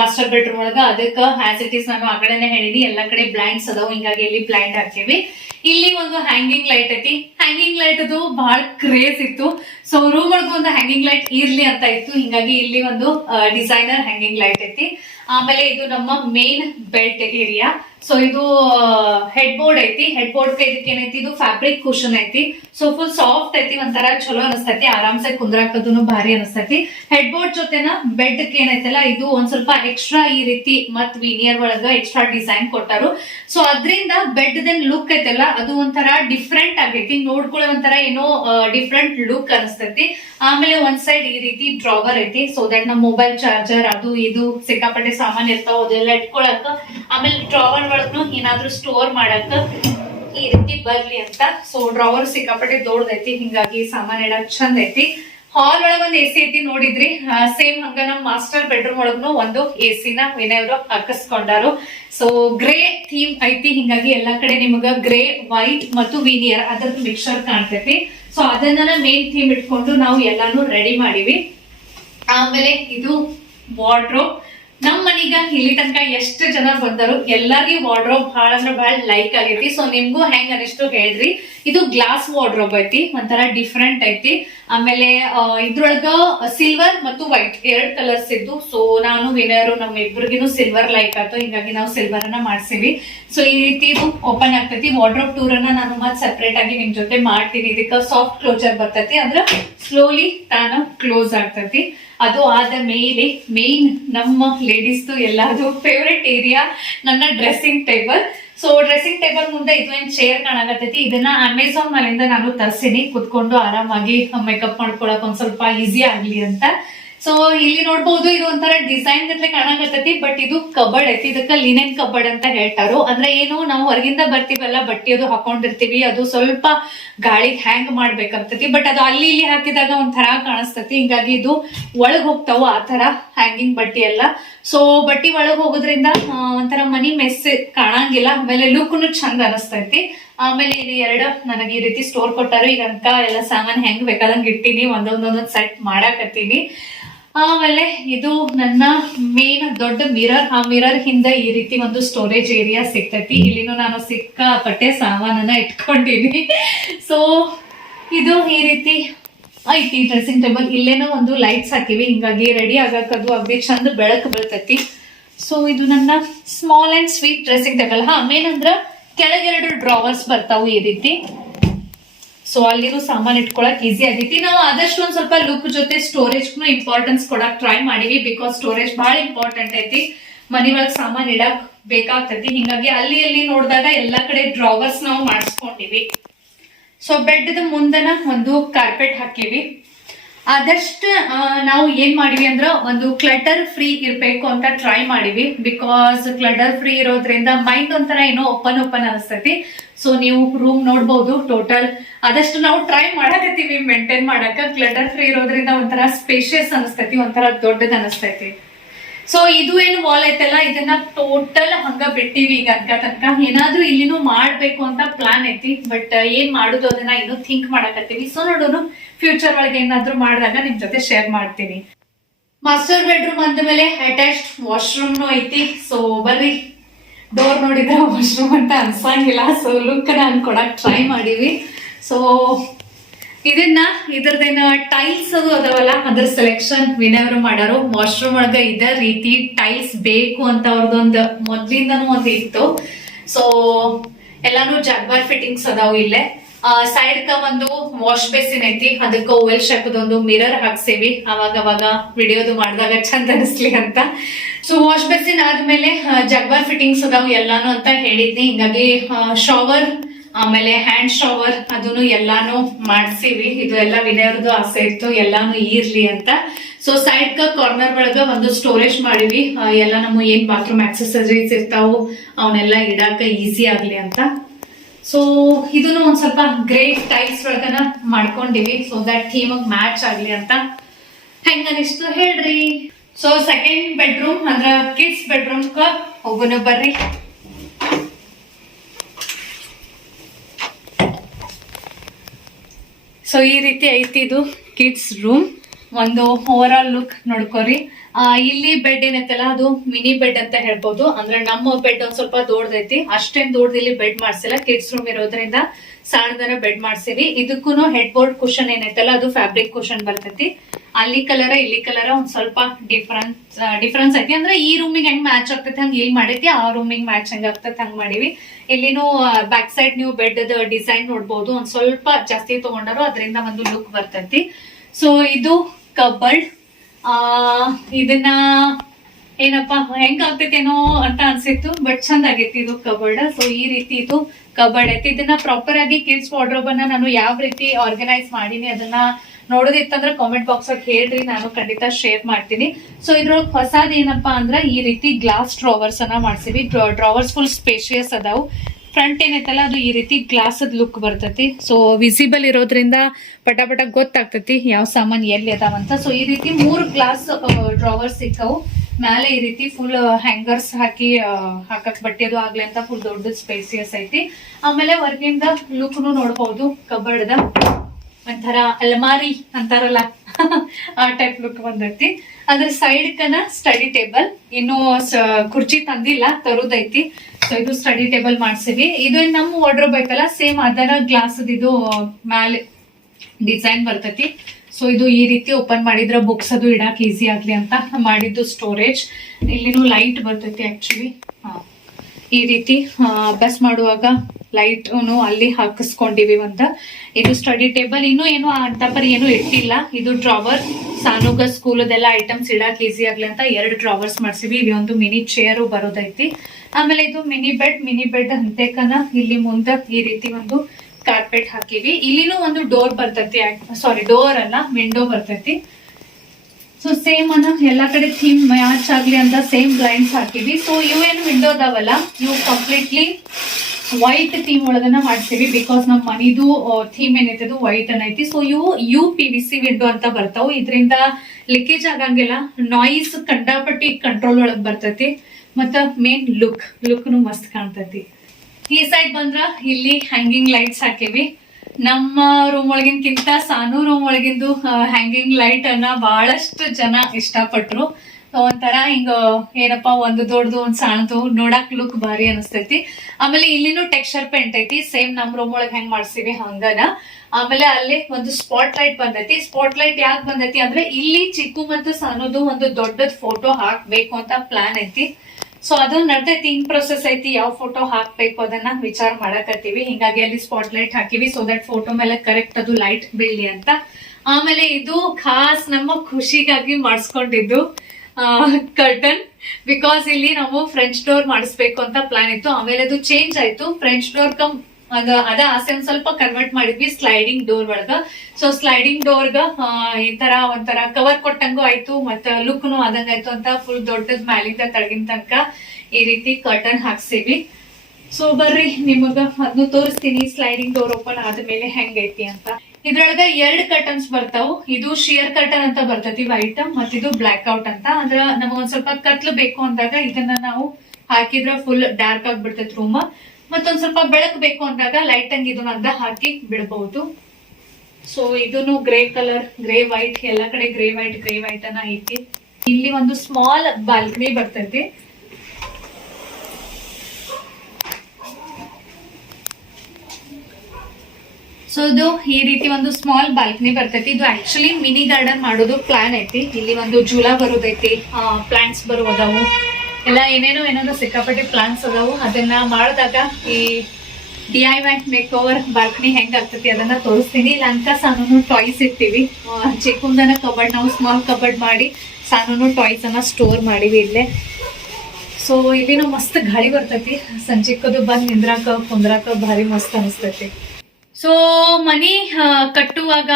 ಮಾಸ್ಟರ್ ಬೆಡ್ರೂಮ್ ಒಳಗ. ಅದಕ್ಕೆ ಆಸ್ ಇಟ್ ಈಸ್ ನಾನು ಆ ಕಡೆನೆ ಹೇಳಿನಿ, ಎಲ್ಲಾ ಕಡೆ ಬ್ಲೈಂಡ್ಸ್ ಅದಾವ, ಹಿಂಗಾಗಿ ಇಲ್ಲಿ ಬ್ಲೈಂಡ್ ಹಾಕಿವಿ. ಇಲ್ಲಿ ಒಂದು ಹ್ಯಾಂಗಿಂಗ್ ಲೈಟ್ ಐತಿ. ಹ್ಯಾಂಗಿಂಗ್ ಲೈಟ್ ಅದು ಬಹಳ ಕ್ರೇಜ್ ಇತ್ತು. ಸೊ ರೂಮ್ ಒಳಗ ಒಂದು ಹ್ಯಾಂಗಿಂಗ್ ಲೈಟ್ ಇರ್ಲಿ ಅಂತ ಇತ್ತು, ಹಿಂಗಾಗಿ ಇಲ್ಲಿ ಒಂದು ಡಿಸೈನರ್ ಹ್ಯಾಂಗಿಂಗ್ ಲೈಟ್ ಐತಿ. ಆಮೇಲೆ ಇದು ನಮ್ಮ ಮೇನ್ ಬೆಡ್ ಏರಿಯಾ. ಸೊ ಇದು ಹೆಡ್ ಬೋರ್ಡ್ ಐತಿ. ಹೆಡ್ ಬೋರ್ಡ್ ಇದಕ್ಕೆ ಏನೈತಿ, ಇದು ಫ್ಯಾಬ್ರಿಕ್ ಕುಶನ್ ಐತಿ. ಸೊ ಫುಲ್ ಸಾಫ್ಟ್ ಐತಿ, ಒಂಥರ ಚಲೋ ಅನಸ್ತೈತಿ, ಆರಾಮ್ಸೆ ಕುಂದ್ರಾಕದನು ಭಾರಿ ಅನಸ್ತೈತಿ. ಹೆಡ್ ಬೋರ್ಡ್ ಜೊತೆನ ಬೆಡ್ ಏನೈತಲ್ಲ, ಇದು ಒಂದ್ ಸ್ವಲ್ಪ ಎಕ್ಸ್ಟ್ರಾ ಈ ರೀತಿ ಮತ್ ವಿನಿಯರ್ ಒಳಗ ಎಕ್ಸ್ಟ್ರಾ ಡಿಸೈನ್ ಕೊಟ್ಟಾರು. ಸೊ ಅದ್ರಿಂದ ಬೆಡ್ ದನ್ ಲುಕ್ ಐತಲ್ಲ, ಅದು ಒಂಥರ ಡಿಫ್ರೆಂಟ್ ಆಗೈತಿ. ನೋಡ್ಕೊಳ್ಳೋ ಒಂಥರ ಏನೋ ಡಿಫ್ರೆಂಟ್ ಲುಕ್ ಅನಸ್ತೈತಿ. ಆಮೇಲೆ ಒಂದ್ ಸೈಡ್ ಈ ರೀತಿ ಡ್ರಾವರ್ ಐತಿ, ಸೊ ದಟ್ ನಮ್ ಮೊಬೈಲ್ ಚಾರ್ಜರ್ ಅದು ಇದು ಸಿಕ್ಕಾಪಟ್ಟೆ ಸಾಮಾನ್ ಇರ್ತಾವ, ಅದೆಲ್ಲ ಇಟ್ಕೊಳಕ. ಆಮೇಲೆ ಡ್ರಾವರ್ ಒಳಗ್ನು ಏನಾದ್ರೂ ಸ್ಟೋರ್ ಮಾಡಕ ಈ ರೀತಿ ಬರ್ಲಿ ಅಂತ. ಸೊ ಡ್ರಾವರ್ ಸಿಕ್ಕಾಪಟ್ಟೆ ದೊಡ್ಡದೈತಿ, ಹಿಂಗಾಗಿ ಸಾಮಾನ್ ಇಡಕ್ ಚಂದ ಐತಿ. ಹಾಲ್ ಒಳಗ ಒಂದ್ ಎಸಿ ಐತಿ, ನೋಡಿದ್ರಿ. ಸೇಮ್ ಹಂಗ ನಮ್ ಮಾಸ್ಟರ್ ಬೆಡ್ರೂಮ್ ಒಳಗ್ನು ಒಂದು ಎಸಿನ ವಿನಯವರು ಹಾಕಿಸ್ಕೊಂಡಾರು. ಸೊ ಗ್ರೇ ಥೀಮ್ ಐತಿ, ಹಿಂಗಾಗಿ ಎಲ್ಲಾ ಕಡೆ ನಿಮಗ ಗ್ರೇ, ವೈಟ್ ಮತ್ತು ವಿನಿಯರ್ ಅದ್ರದ್ದು ಮಿಕ್ಸರ್ ಕಾಣ್ತೈತಿ. ಸೊ ಅದನ್ನ ಮೇನ್ ಥೀಮ್ ಇಟ್ಕೊಂಡು ನಾವು ಎಲ್ಲಾನು ರೆಡಿ ಮಾಡಿವಿ. ಆಮೇಲೆ ಇದು ವಾರ್ಡ್ರೋಬ್. ನಮ್ ಮನೀಗ ಇಲ್ಲಿ ತನಕ ಎಷ್ಟು ಜನ ಬಂದರು, ಎಲ್ಲರಿಗೂ ವಾರ್ಡ್ರೋಬ್ ಬಹಳ ಅಂದ್ರೆ ಬಹಳ ಲೈಕ್ ಆಗೈತಿ. ಸೊ ನಿಮ್ಗೂ ಹೆಂಗ್ ಅನಿಸ್ತು ಹೇಳ್ರಿ. ಇದು ಗ್ಲಾಸ್ ವಾರ್ಡ್ರೋಬ್ ಐತಿ, ಒಂಥರ ಡಿಫ್ರೆಂಟ್ ಐತಿ. ಆಮೇಲೆ ಇದ್ರೊಳಗ ಸಿಲ್ವರ್ ಮತ್ತು ವೈಟ್ ಎರಡ್ ಕಲರ್ಸ್ ಇದ್ದು. ಸೊ ನಾನು ವಿನಯರು ನಮ್ಮ ಇಬ್ಬರಿಗೂ ಸಿಲ್ವರ್ ಲೈಕ್ ಆಯ್ತು, ಹಿಂಗಾಗಿ ನಾವು ಸಿಲ್ವರ್ ಅನ್ನ ಮಾಡ್ಸೀವಿ. ಸೊ ಈ ರೀತಿ ಇದು ಓಪನ್ ಆಗ್ತೈತಿ. ವಾರ್ಡ್ರೋಬ್ ಟೂರ್ ಅನ್ನ ನಾನು ಮತ್ ಸೆಪರೇಟ್ ಆಗಿ ನಿಮ್ ಜೊತೆ ಮಾಡ್ತೀನಿ. ಇದಕ್ಕ ಸಾಫ್ಟ್ ಕ್ಲೋಸರ್ ಬರ್ತೈತಿ, ಅಂದ್ರೆ ಸ್ಲೋಲಿ ತಾನ ಕ್ಲೋಸ್ ಆಗ್ತೈತಿ. ಅದು ಆದ ಮೇಲೆ ಮೇನ್ ನಮ್ಮ ಲೇಡೀಸ್ ಎಲ್ಲಾರ್ದು ಫೇವ್ರೆಟ್ ಏರಿಯಾ, ನನ್ನ dressing table. So dressing table ಮುಂದೆ ಇದು ಏನ್ ಚೇರ್ ಕಾಣಾಕತ್ತೈತಿ, ಇದನ್ನ ಅಮೆಝಾನ್ ಮನೆಯಿಂದ ನಾನು ತರ್ಸಿನಿ, ಕುತ್ಕೊಂಡು ಆರಾಮಾಗಿ ಮೇಕಪ್ ಮಾಡ್ಕೊಳಕ್ ಒಂದ್ ಸ್ವಲ್ಪ ಈಸಿ ಆಗ್ಲಿ ಅಂತ. ಸೊ ಇಲ್ಲಿ ನೋಡ್ಬಹುದು, ಇದು ಒಂಥರ ಡಿಸೈನ್ ಗತ್ಲೆ ಕಾಣಾಕತ್ತೈತಿ, ಬಟ್ ಇದು ಕಬರ್ಡ್ ಐತಿ. ಇದಕ್ಕ ಲಿನೆನ್ ಕಬರ್ಡ್ ಅಂತ ಹೇಳ್ತಾರು. ಅಂದ್ರೆ ಏನು, ನಾವು ಹೊರಗಿಂದ ಬರ್ತೀವಲ್ಲ, ಬಟ್ಟೆ ಅದು ಹಾಕೊಂಡಿರ್ತೀವಿ, ಅದು ಸ್ವಲ್ಪ ಗಾಳಿಗೆ ಹ್ಯಾಂಗ್ ಮಾಡ್ಬೇಕಾಗ್ತೈತಿ. ಬಟ್ ಅದು ಅಲ್ಲಿ ಇಲ್ಲಿ ಹಾಕಿದಾಗ ಒಂಥರ ಕಾಣಿಸ್ತೈತಿ, ಹಿಂಗಾಗಿ ಇದು ಒಳಗ್ ಹೋಗ್ತಾವ ಆ ತರ ಹ್ಯಾಂಗಿಂಗ್ ಬಟ್ಟೆ ಎಲ್ಲ. ಸೊ ಬಟ್ಟೆ ಒಳಗ್ ಹೋಗೋದ್ರಿಂದ ಒಂಥರ ಮನಿ ಮೆಸ್ ಕಾಣಂಗಿಲ್ಲ, ಆಮೇಲೆ ಲುಕ್ನು ಚಂದ ಅನಸ್ತೈತಿ. ಆಮೇಲೆ ಇಲ್ಲಿ ಎರಡು ನನಗೆ ಈ ರೀತಿ ಸ್ಟೋರ್ ಕೊಟ್ಟಾರು. ಈಗ ಅಂತ ಎಲ್ಲ ಸಾಮಾನ್ ಹೆಂಗ್ ಬೇಕಾದಂಗ್ ಇಟ್ಟಿನಿ, ಒಂದೊಂದೊಂದೊಂದ್ ಸೆಟ್ ಮಾಡಾಕತ್ತೀನಿ. ಆಮೇಲೆ ಇದು ನನ್ನ ಮೇನ್ ದೊಡ್ಡ ಮಿರರ್. ಆ ಮಿರರ್ ಹಿಂದೆ ಈ ರೀತಿ ಒಂದು ಸ್ಟೋರೇಜ್ ಏರಿಯಾ ಸಿಗ್ತೈತಿ. ಇಲ್ಲಿನೂ ನಾನು ಸಿಕ್ಕಾಪಟ್ಟೆ ಸಾಮಾನನ್ನ ಇಟ್ಕೊಂಡಿನಿ. ಸೊ ಇದು ಈ ರೀತಿ ಐತಿ ಡ್ರೆಸ್ಸಿಂಗ್ ಟೇಬಲ್. ಇಲ್ಲೇನೋ ಒಂದು ಲೈಟ್ಸ್ ಹಾಕಿವಿ, ಹಿಂಗಾಗಿ ರೆಡಿ ಆಗಕ್ಕದು ಅಗ್ದಿ ಚಂದ ಬೆಳಕು ಬೀಳ್ತೈತಿ. ಸೊ ಇದು ನನ್ನ small and sweet dressing table. Main ಅಂದ್ರ ಕೆಳಗೆರಡು ಡ್ರಾವರ್ಸ್ ಬರ್ತಾವು ಈ ರೀತಿ. ಸೊ ಅಲ್ಲಿನೂ ಸಾಮಾನ್ ಇಟ್ಕೊಳಕ್ ಈಸಿ ಆಗೈತಿ. ನಾವು ಆದಷ್ಟು ಒಂದ್ ಸ್ವಲ್ಪ ಲುಕ್ ಜೊತೆ ಸ್ಟೋರೇಜ್ಗೂ ಇಂಪಾರ್ಟೆನ್ಸ್ ಕೊಡಕ್ ಟ್ರೈ ಮಾಡಿವಿ, ಬಿಕಾಸ್ ಸ್ಟೋರೇಜ್ ಬಹಳ ಇಂಪಾರ್ಟೆಂಟ್ ಐತಿ. ಮನಿ ಒಳಗ್ ಸಾಮಾನ್ ಇಡಕ್ ಬೇಕಾಗ್ತೈತಿ, ಹಿಂಗಾಗಿ ಅಲ್ಲಿ ಅಲ್ಲಿ ನೋಡಿದಾಗ ಎಲ್ಲಾ ಕಡೆ ಡ್ರಾವರ್ಸ್ ನಾವು ಮಾಡಿಸ್ಕೊಂಡಿವಿ. ಸೊ ಬೆಡ್ ಮುಂದನ ಒಂದು ಕಾರ್ಪೆಟ್ ಹಾಕಿವಿ. ಆದಷ್ಟು ನಾವು ಏನ್ ಮಾಡಿವಿ ಅಂದ್ರ ಒಂದು ಕ್ಲಟರ್ ಫ್ರೀ ಇರ್ಬೇಕು ಅಂತ ಟ್ರೈ ಮಾಡಿವಿ, ಬಿಕಾಸ್ ಕ್ಲಟರ್ ಫ್ರೀ ಇರೋದ್ರಿಂದ ಮೈಂಡ್ ಒಂಥರ ಏನೋ ಓಪನ್ ಅನಿಸ್ತೈತಿ. ಸೊ ನೀವು ರೂಮ್ ನೋಡ್ಬಹುದು. ಟೋಟಲ್ ಆದಷ್ಟು ನಾವು ಟ್ರೈ ಮಾಡಕತ್ತೀವಿ ಮೇಂಟೈನ್ ಮಾಡಕ. ಕ್ಲಟರ್ ಫ್ರೀ ಇರೋದ್ರಿಂದ ಒಂಥರ ಸ್ಪೇಷಿಯಸ್ ಅನಿಸ್ತೈತಿ, ಒಂಥರ ದೊಡ್ಡದ್ ಅನಿಸ್ತೈತಿ. ಸೊ ಇದು ಏನು ವಾಲ್ ಐತಲ್ಲ, ಇದನ್ನ ಟೋಟಲ್ ಹಂಗ ಬಿಟ್ಟಿವಿ ಈಗ ತನಕ. ಏನಾದ್ರೂ ಇಲ್ಲಿನೂ ಮಾಡ್ಬೇಕು ಅಂತ ಪ್ಲಾನ್ ಐತಿ, ಬಟ್ ಏನ್ ಮಾಡುದು ಅದನ್ನ ಇನ್ನೂ ಥಿಂಕ್ ಮಾಡಕತ್ತೀವಿ. ಸೊ ನೋಡೋಣ, ಫ್ಯೂಚರ್ ಒಳಗೆ ಏನಾದ್ರೂ ಮಾಡಿದಾಗ ನಿಮ್ ಜೊತೆ ಶೇರ್ ಮಾಡ್ತೀನಿ. ಮಾಸ್ಟರ್ ಬೆಡ್ರೂಮ್ ಅಂದ ಮೇಲೆ ಅಟ್ಯಾಚ್ಡ್ ವಾಶ್ರೂಮ್ ಐತಿ. ಸೊ ಬರ್ರಿ, ಡೋರ್ ನೋಡಿದ್ರೆ ವಾಶ್ರೂಮ್ ಅಂತ ಅನ್ಸಂಗಿಲ್ಲ. ಸೊ ಲುಕ್ ನಾನು ಕೊಡಕ್ ಟ್ರೈ ಮಾಡಿವಿ. ಸೊ ಇದ್ರದೇನ ಟೈಲ್ಸ್ ಅದು ಅದಾವಲ್ಲ, ಅದ್ರ ಸೆಲೆಕ್ಷನ್ ವಿನಯವರು ಮಾಡಾರು. ವಾಶ್ರೂಮ್ ಒಳಗ ಇದೇ ರೀತಿ ಟೈಲ್ಸ್ ಬೇಕು ಅಂತ ಅವ್ರದೊಂದು ಮೊದ್ಲಿಂದನೂ ಒಂದು ಇತ್ತು. ಸೊ ಎಲ್ಲಾನು ಜಾಗ್ವಾರ್ ಫಿಟ್ಟಿಂಗ್ಸ್ ಅದಾವು ಇಲ್ಲೇ. ಸೈಡ್ ಕ ಒಂದು ವಾಶ್ ಬೇಸಿನ್ ಐತಿ, ಅದಕ್ಕ ಓವೆಲ್ ಶೇಪ್ದೊಂದು ಮಿರರ್ ಹಾಕ್ಸೇವಿ, ಅವಾಗ ವಿಡಿಯೋದು ಮಾಡಿದಾಗ ಚಂದ ಅನಿಸ್ಲಿ ಅಂತ. ಸೊ ವಾಶ್ ಬೇಸಿನ್ ಆದ್ಮೇಲೆ ಜಾಗ್ವಾರ್ ಫಿಟ್ಟಿಂಗ್ಸ್ ಅದಾವು ಎಲ್ಲಾನು ಅಂತ ಹೇಳಿದ್ನಿ. ಹಿಂಗಾಗಿ ಶವರ್, ಆಮೇಲೆ ಹ್ಯಾಂಡ್ ಶವರ್ ಅದನ್ನು ಎಲ್ಲಾನು ಮಾಡ್ಸೀವಿ. ಇದು ಎಲ್ಲ ವಿನಯರ್ದು ಆಸೆ ಇತ್ತು, ಎಲ್ಲಾನು ಇರ್ಲಿ ಅಂತ. ಸೊ ಸೈಡ್ ಕ ಕಾರ್ನರ್ ಒಳಗ ಒಂದು ಸ್ಟೋರೇಜ್ ಮಾಡಿವಿ, ಎಲ್ಲ ನಮ್ಮ ಏನ್ ಬಾತ್ರೂಮ್ ಆಕ್ಸೆಸರೀಸ್ ಇರ್ತಾವು ಅವನ್ನೆಲ್ಲ ಇಡಾಕ ಈಸಿ ಆಗ್ಲಿ ಅಂತ. ಸೊ ಇದನ್ನು ಒಂದ್ ಸ್ವಲ್ಪ ಗ್ರೇ ಟೈಲ್ಸ್ ಒಳಗನ ಮಾಡ್ಕೊಂಡಿವಿ, ಸೊ ದಟ್ ಥೀಮ್ ಮ್ಯಾಚ್ ಆಗ್ಲಿ ಅಂತ. ಹೆಂಗ ಅನಿಸ್ತು ಹೇಳ್ರಿ. ಸೊ ಸೆಕೆಂಡ್ ಬೆಡ್ರೂಮ್ ಅಂದ್ರ ಕಿಡ್ಸ್ ಬೆಡ್ರೂಮ್ ಕ ಹೋಗೋಣ ಬರ್ರಿ. ಸೊ ಈ ರೀತಿ ಐತಿ ಇದು ಕಿಡ್ಸ್ ರೂಮ್. ಒಂದು ಓವರ್ ಆಲ್ ಲುಕ್ ನೋಡ್ಕೊರಿ. ಇಲ್ಲಿ ಬೆಡ್ ಏನೈತಲ್ಲ ಅದು ಮಿನಿ ಬೆಡ್ ಅಂತ ಹೇಳ್ಬೋದು. ಅಂದ್ರೆ ನಮ್ಮ ಬೆಡ್ ಒಂದ್ ಸ್ವಲ್ಪ ದೊಡ್ಡದೈತಿ, ಅಷ್ಟೇನ್ ದೊಡ್ಡದು ಇಲ್ಲಿ ಬೆಡ್ ಮಾಡ್ಸಿಲ್ಲ. ಕಿಡ್ಸ್ ರೂಮ್ ಇರೋದ್ರಿಂದ ಸಣ್ಣದರ ಬೆಡ್ ಮಾಡ್ಸಿವಿ. ಇದಕ್ಕೂ ಹೆಡ್ ಬೋರ್ಡ್ ಕುಷನ್ ಏನೈತಲ್ಲ ಅದು ಫ್ಯಾಬ್ರಿಕ್ ಕುಷನ್ ಬರ್ತೈತಿ. ಅಲ್ಲಿ ಕಲರ ಇಲ್ಲಿ ಕಲರ ಒಂದ್ ಸ್ವಲ್ಪ ಡಿಫ್ರೆನ್ಸ್ ಐತಿ. ಅಂದ್ರೆ ಈ ರೂಮಿಗೆ ಹೆಂಗ್ ಮ್ಯಾಚ್ ಆಗ್ತೈತಿ ಹಂಗ ಇಲ್ಲಿ ಮಾಡೈತಿ, ಆ ರೂಮಿಗೆ ಮ್ಯಾಚ್ ಹೆಂಗ್ ಆಗ್ತೈತಿ ಹಂಗ್ ಮಾಡಿವಿ. ಇಲ್ಲಿನೂ ಬ್ಯಾಕ್ ಸೈಡ್ ನೀವು ಬೆಡ್ ಡಿಸೈನ್ ನೋಡ್ಬೋದು, ಒಂದ್ ಸ್ವಲ್ಪ ಜಾಸ್ತಿ ತಗೊಂಡರು, ಅದರಿಂದ ಒಂದು ಲುಕ್ ಬರ್ತೈತಿ. ಸೊ ಇದು ಕಬರ್ಡ್. ಇದನ್ನ ಏನಪ್ಪಾ ಹೆಂಗ್ ಆಗ್ತೈತೇನೋ ಅಂತ ಅನ್ಸಿತ್ತು, ಬಟ್ ಚಂದ ಆಗೈತಿ ಇದು ಕಬರ್ಡ್. ಸೊ ಈ ರೀತಿ ಇದು ಕಬರ್ಡ್ ಐತಿ. ಇದನ್ನ ಪ್ರಾಪರ್ ಆಗಿ ಕಿಡ್ಸ್ ವಾರ್ಡ್ರೋಬ್ ಅನ್ನ ನಾನು ಯಾವ ರೀತಿ ಆರ್ಗನೈಸ್ ಮಾಡೀನಿ ಅದನ್ನ ನೋಡೋದಿತ್ತಂದ್ರೆ ಕಾಮೆಂಟ್ ಬಾಕ್ಸ್ ಅಲ್ಲಿ ಹೇಳ್ರಿ, ನಾನು ಖಂಡಿತ ಶೇರ್ ಮಾಡ್ತೀನಿ. ಸೊ ಇದ್ರೊಳಗೆ ಹೊಸದ್ ಏನಪ್ಪಾ ಅಂದ್ರ ಈ ರೀತಿ ಗ್ಲಾಸ್ ಡ್ರಾವರ್ಸ್ ಅನ್ನ ಮಾಡ್ಸಿವಿ. ಡ್ರಾವರ್ಸ್ ಫುಲ್ ಸ್ಪೇಷಿಯಸ್ ಅದಾವು. ಫ್ರಂಟ್ ಏನೈತಲ್ಲ ಅದು ಈ ರೀತಿ ಗ್ಲಾಸ್ ಲುಕ್ ಬರ್ತೈತಿ. ಸೊ ವಿಸಿಬಲ್ ಇರೋದ್ರಿಂದ ಪಟ ಪಟ ಗೊತ್ತಾಗ್ತೈತಿ ಯಾವ ಸಾಮಾನ್ ಎಲ್ಲಿ ಅದಾವಂತ. ಸೊ ಈ ರೀತಿ 3 ಗ್ಲಾಸ್ ಡ್ರಾವರ್ಸ್ ಸಿಕ್ಕವು. ಮೇಲೆ ಈ ರೀತಿ ಫುಲ್ ಹ್ಯಾಂಗರ್ಸ್ ಹಾಕಿ ಹಾಕಕ್ ಬಟ್ಟೆದು ಆಗ್ಲಿ ಅಂತ ಫುಲ್ ದೊಡ್ಡ ಸ್ಪೇಸಿಯಸ್ ಐತಿ. ಆಮೇಲೆ ಹೊರಗಿಂದ ಲುಕ್ ನೋಡ್ಬಹುದು. ಕಬರ್ಡ್ ಒಂಥರ ಅಲ್ಮಾರಿ ಅಂತಾರಲ್ಲ ಆ ಟೈಪ್ ಲುಕ್ ಬಂದೈತಿ. ಅದ್ರ ಸೈಡ್ ಕನ ಸ್ಟಡಿ ಟೇಬಲ್, ಇನ್ನು ಕುರ್ಚಿ ತಂದಿಲ್ಲ, ತರುದೈತಿ. ಸೊ ಇದು ಸ್ಟಡಿ ಟೇಬಲ್ ಮಾಡ್ಸಿವಿ. ಇದು ನಮ್ಮ ವಾರ್ಡ್ರೋಬ್ ಐತಲ್ಲ ಸೇಮ್ ಅದರ ಗ್ಲಾಸ್ ಇದು ಮ್ಯಾಲೆ ಡಿಸೈನ್ ಬರ್ತೈತಿ. ಸೊ ಇದು ಈ ರೀತಿ ಓಪನ್ ಮಾಡಿದ್ರ ಬುಕ್ಸ್ ಅದು ಇಡಕ್ ಈಸಿ ಆಗ್ಲಿ ಅಂತ ಮಾಡಿದ್ದು ಸ್ಟೋರೇಜ್. ಇಲ್ಲಿನೂ ಲೈಟ್ ಬರ್ತೈತಿ ಆಕ್ಚುಲಿ. ಈ ರೀತಿ ಅಭ್ಯಾಸ ಮಾಡುವಾಗ ಲೈಟ್ ಅಲ್ಲಿ ಹಾಕಿಸ್ಕೊಂಡಿವಿ ಅಂತ. ಇದು ಸ್ಟಡಿ ಟೇಬಲ್. ಇನ್ನು ಏನು ಅಂತ ಪರಿ ಏನು ಇಟ್ಟಿಲ್ಲ. ಇದು ಡ್ರಾವರ್, ಸಾನುಗ ಸ್ಕೂಲದೆಲ್ಲ ಐಟಮ್ಸ್ ಇಡಕ್ ಈಸಿ ಆಗ್ಲಿ ಅಂತ 2 ಡ್ರಾವರ್ಸ್ ಮಾಡ್ಸಿವಿ. ಇಲ್ಲಿ ಒಂದು ಮಿನಿ ಚೇರು ಬರೋದೈತಿ. ಆಮೇಲೆ ಇದು ಮಿನಿ ಬೆಡ್ ಅಂತೆಕನ ಇಲ್ಲಿ ಮುಂದೆ ಈ ರೀತಿ ಒಂದು ಕಾರ್ಪೆಟ್ ಹಾಕಿವಿ. ಇಲ್ಲಿನೂ ಒಂದು ಡೋರ್ ಬರ್ತೈತಿ, ಸಾರಿ ಡೋರ್ ಅಲ್ಲ ವಿಂಡೋ ಬರ್ತೈತಿ. ಸೊ ಸೇಮ್ ಅನ್ನ ಎಲ್ಲಾ ಕಡೆ ಥೀಮ್ ಮ್ಯಾಚ್ ಆಗ್ಲಿ ಅಂತ ಸೇಮ್ ಬ್ಲೈಂಡ್ಸ್ ಹಾಕಿವಿ. ಸೊ ಇವೇನು ವಿಂಡೋ ಅದಾವಲ್ಲ ಇವು ಕಂಪ್ಲೀಟ್ಲಿ ವೈಟ್ ಥೀಮ್ ಒಳಗನ ಮಾಡ್ತೀವಿ. ಬಿಕಾಸ್ ನಮ್ ಮನಿದು ಥೀಮ್ ಏನೈತಿ ಅದು ವೈಟ್ ಅನ್ನೈತಿ. ಸೊ ಇವು UPVC ವಿಂಡೋ ಅಂತ ಬರ್ತಾವು. ಇದರಿಂದ ಲೀಕೇಜ್ ಆಗಂಗಿಲ್ಲ, ನಾಯ್ಸ್ ಕಂಡಾಪಟ್ಟಿ ಕಂಟ್ರೋಲ್ ಒಳಗ್ ಬರ್ತೈತಿ. ಮತ್ತ ಮೇನ್ ಲುಕ್ನು ಮಸ್ತ್ ಕಾಣ್ತೈತಿ. ಈ ಸೈಡ್ ಬಂದ್ರ ಇಲ್ಲಿ ಹ್ಯಾಂಗಿಂಗ್ ಲೈಟ್ಸ್ ಹಾಕಿವಿ. ನಮ್ಮ ರೂಮ್ ಒಳಗಿನ್ಕಿಂತ ಸಾನು ರೂಮ್ ಒಳಗಿಂದು ಹ್ಯಾಂಗಿಂಗ್ ಲೈಟ್ ಅನ್ನ ಬಹಳಷ್ಟು ಜನ ಇಷ್ಟಪಟ್ರು. ಒಂಥರ ಹಿಂಗ ಏನಪ್ಪಾ ಒಂದು ದೊಡ್ಡದು ಒಂದ್ ಸಣ್ಣದು ನೋಡಕ್ ಲುಕ್ ಭಾರಿ ಅನಿಸ್ತೈತಿ. ಆಮೇಲೆ ಇಲ್ಲಿನೂ ಟೆಕ್ಸ್ಚರ್ ಪೇಂಟ್ ಐತಿ, ಸೇಮ್ ನಮ್ ರೂಮ್ ಒಳಗ್ ಹೆಂಗ್ ಮಾಡ್ಸಿವಿ ಹಂಗನ. ಆಮೇಲೆ ಅಲ್ಲಿ ಒಂದು ಸ್ಪಾಟ್ ಲೈಟ್ ಬಂದೈತಿ. ಸ್ಪಾಟ್ ಲೈಟ್ ಯಾಕೆ ಬಂದೈತಿ ಅಂದ್ರೆ ಇಲ್ಲಿ ಚಿಕ್ಕು ಮತ್ತು ಸಾನುದು ಒಂದು ದೊಡ್ಡದ್ ಫೋಟೋ ಹಾಕ್ಬೇಕು ಅಂತ ಪ್ಲಾನ್ ಐತಿ. ಸೊ ಅದು ನಡ್ದೈತಿ, ಇನ್ ಪ್ರೊಸೆಸ್ ಐತಿ. ಯಾವ ಫೋಟೋ ಹಾಕ್ಬೇಕು ಅದನ್ನ ವಿಚಾರ ಮಾಡಕತ್ತೀವಿ. ಹಿಂಗಾಗಿ ಅಲ್ಲಿ ಸ್ಪಾಟ್ ಲೈಟ್ ಹಾಕಿವಿ. ಸೊ ದಟ್ ಫೋಟೋ ಮೇಲೆ ಕರೆಕ್ಟ್ ಅದು ಲೈಟ್ ಬೀಳ್ಲಿ ಅಂತ. ಆಮೇಲೆ ಇದು ಖಾಸ್ ನಮ್ಮ ಖುಷಿಗಾಗಿ ಮಾಡಿಸ್ಕೊಂಡಿದ್ದು ಕರ್ಟನ್. ಬಿಕಾಸ್ ಇಲ್ಲಿ ನಾವು ಫ್ರೆಂಚ್ ಡೋರ್ ಮಾಡಿಸ್ಬೇಕು ಅಂತ ಪ್ಲಾನ್ ಇತ್ತು. ಆಮೇಲೆ ಅದು ಚೇಂಜ್ ಆಯ್ತು. ಫ್ರೆಂಚ್ ಡೋರ್ ಅದ ಆಸೆ ಒಂದ್ ಸ್ವಲ್ಪ ಕನ್ವರ್ಟ್ ಮಾಡಿದ್ವಿ ಸ್ಲೈಡಿಂಗ್ ಡೋರ್ ಒಳಗ. ಸೊ ಸ್ಲೈಡಿಂಗ್ ಡೋರ್ಗ ಈ ತರ ಒಂಥರ ಕವರ್ ಕೊಟ್ಟಂಗೂ ಆಯ್ತು, ಮತ್ತ ಲುಕ್ನು ಆದಂಗ ಆಯ್ತು ಅಂತ ಫುಲ್ ದೊಡ್ಡದ್ ಮ್ಯಾಲಿಂದ ತಳಗಿನ ತನಕ ಈ ರೀತಿ ಕರ್ಟನ್ ಹಾಕ್ಸಿವಿ. ಸೊ ಬರ್ರಿ ನಿಮಗ ಅದನ್ನು ತೋರಿಸ್ತೀನಿ ಸ್ಲೈಡಿಂಗ್ ಡೋರ್ ಓಪನ್ ಆದ್ಮೇಲೆ ಹೆಂಗೈತಿ ಅಂತ. ಇದ್ರೊಳಗ 2 ಕರ್ಟನ್ಸ್ ಬರ್ತಾವು. ಇದು ಶಿಯರ್ ಕರ್ಟನ್ ಅಂತ ಬರ್ತೈತಿ ವೈಟ್, ಮತ್ತಿದು ಬ್ಲಾಕ್ ಔಟ್ ಅಂತ. ಅಂದ್ರ ನಮಗೊಂದ್ ಸ್ವಲ್ಪ ಕತ್ಲು ಬೇಕು ಅಂದಾಗ ಇದನ್ನ ನಾವು ಹಾಕಿದ್ರ ಫುಲ್ ಡಾರ್ಕ್ ಆಗ್ಬಿಡ್ತೈತಿ ರೂಮ್. ಮತ್ತೊಂದ್ ಸ್ವಲ್ಪ ಬೆಳಕು ಬೇಕು ಅಂದಾಗ ಲೈಟ್ ಅಂಗ್ ಇದನ್ನ ಹಾಕಿ ಬಿಡಬಹುದು. ಸೊ ಇದನ್ನು ಗ್ರೇ ಕಲರ್, ಗ್ರೇ ವೈಟ್, ಎಲ್ಲಾ ಕಡೆ ಗ್ರೇ ವೈಟ್ ಅನ್ನ ಐತಿ. ಇಲ್ಲಿ ಒಂದು ಸ್ಮಾಲ್ ಬಾಲ್ಕನಿ ಬರ್ತೈತಿ. ಸೊ ಇದು ಈ ರೀತಿ ಒಂದು ಸ್ಮಾಲ್ ಬಾಲ್ಕನಿ ಬರ್ತೈತಿ. ಇದು ಆಕ್ಚುಲಿ ಮಿನಿ ಗಾರ್ಡನ್ ಮಾಡೋದು ಪ್ಲಾನ್ ಐತಿ. ಇಲ್ಲಿ ಒಂದು ಜೂಲಾ ಬರೋದೈತಿ, ಪ್ಲಾಂಟ್ಸ್ ಬರೋದಾವು, ಎಲ್ಲ ಏನೇನೋ ಸಿಕ್ಕಾಪಟ್ಟೆ ಪ್ಲಾಂಟ್ಸ್ ಅದಾವು. ಅದನ್ನ ಮಾಡಿದಾಗ ಈ DIY ಮೇಕ್ ಓವರ್ ಬಾಲ್ಕನಿ ಹೆಂಗ್ ಆಗ್ತೈತಿ ಅದನ್ನ ತೋರಿಸ್ತೀನಿ. ಇಲ್ಲ ಅಂತ ಸಾನು ಟಾಯ್ಸ್ ಇರ್ತೀವಿ. ಚಿಕ್ಕಂದನ ಕಬರ್ಡ್ ನಾವು ಸ್ಮಾಲ್ ಕಬರ್ಡ್ ಮಾಡಿ ಸಾನು ಟಾಯ್ಸ್ ಅನ್ನ ಸ್ಟೋರ್ ಮಾಡಿವಿ ಇಲ್ಲೇ. ಸೊ ಇಲ್ಲಿನೂ ಮಸ್ತ್ ಗಾಳಿ ಬರ್ತೈತಿ. ಸಂಜೆಕ್ಕದು ಬಂದ್ ನಿಂದ್ರಾಕ ಕುಂದ್ರಾಕ ಭಾರಿ ಮಸ್ತ್ ಅನಿಸ್ತೈತಿ. ಸೊ ಮನಿ ಕಟ್ಟುವಾಗ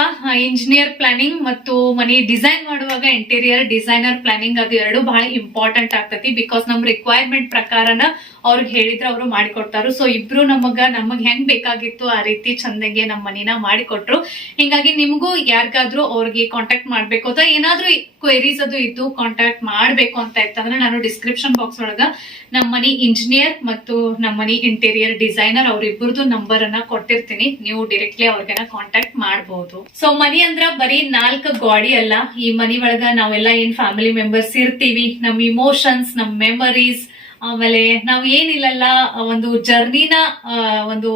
ಇಂಜಿನಿಯರ್ ಪ್ಲಾನಿಂಗ್ ಮತ್ತು ಮನಿ ಡಿಸೈನ್ ಮಾಡುವಾಗ ಇಂಟೀರಿಯರ್ ಡಿಸೈನರ್ ಪ್ಲಾನಿಂಗ್ ಅದು 2 ಬಹಳ ಇಂಪಾರ್ಟೆಂಟ್ ಆಗ್ತೈತಿ. ಬಿಕಾಸ್ ನಮ್ ರಿಕ್ವೈರ್ಮೆಂಟ್ ಪ್ರಕಾರನ ಅವ್ರಿಗೆ ಹೇಳಿದ್ರೆ ಅವರು ಮಾಡಿಕೊಡ್ತಾರು. ಸೊ ಇಬ್ರು ನಮಗ್ ಹೆಂಗ್ ಬೇಕಾಗಿತ್ತು ಆ ರೀತಿ ಚಂದಂಗೆ ನಮ್ಮ ಮನಿನ ಮಾಡಿಕೊಟ್ರು. ಹಿಂಗಾಗಿ ನಿಮ್ಗೂ ಯಾರಿಗಾದ್ರೂ ಅವ್ರಿಗೆ ಕಾಂಟ್ಯಾಕ್ಟ್ ಮಾಡ್ಬೇಕು ಅಥವಾ ಏನಾದ್ರೂ ಕ್ವೆರೀಸ್ ಅದು ಇದ್ದು ಕಾಂಟ್ಯಾಕ್ಟ್ ಮಾಡ್ಬೇಕು ಅಂತ ಇತ್ತಂದ್ರೆ ನಾನು ಡಿಸ್ಕ್ರಿಪ್ಷನ್ ಬಾಕ್ಸ್ ಒಳಗ ನಮ್ಮ ಮನಿ ಇಂಜಿನಿಯರ್ ಮತ್ತು ನಮ್ಮ ಮನಿ ಇಂಟೀರಿಯರ್ ಡಿಸೈನರ್ ಅವ್ರಿಬ್ರದ್ದು ನಂಬರ್ ಅನ್ನ ಕೊಟ್ಟಿರ್ತೀನಿ. ನೀವು ಡೈರೆಕ್ಟ್ಲಿ ಅವ್ರಿಗೆನ ಕಾಂಟ್ಯಾಕ್ಟ್ ಮಾಡಬಹುದು. ಸೊ ಮನಿ ಅಂದ್ರ ಬರೀ 4 ಗಾಡಿ ಅಲ್ಲ. ಈ ಮನಿ ಒಳಗ ನಾವೆಲ್ಲ ಏನ್ ಫ್ಯಾಮಿಲಿ ಮೆಂಬರ್ಸ್ ಇರ್ತೀವಿ, ನಮ್ ಇಮೋಷನ್ಸ್, ನಮ್ ಮೆಮರೀಸ್, ಆಮೇಲೆ ನಾವ್ ಏನಿಲ್ಲಲ್ಲ ಒಂದು ಜರ್ನಿನ ಒಂದು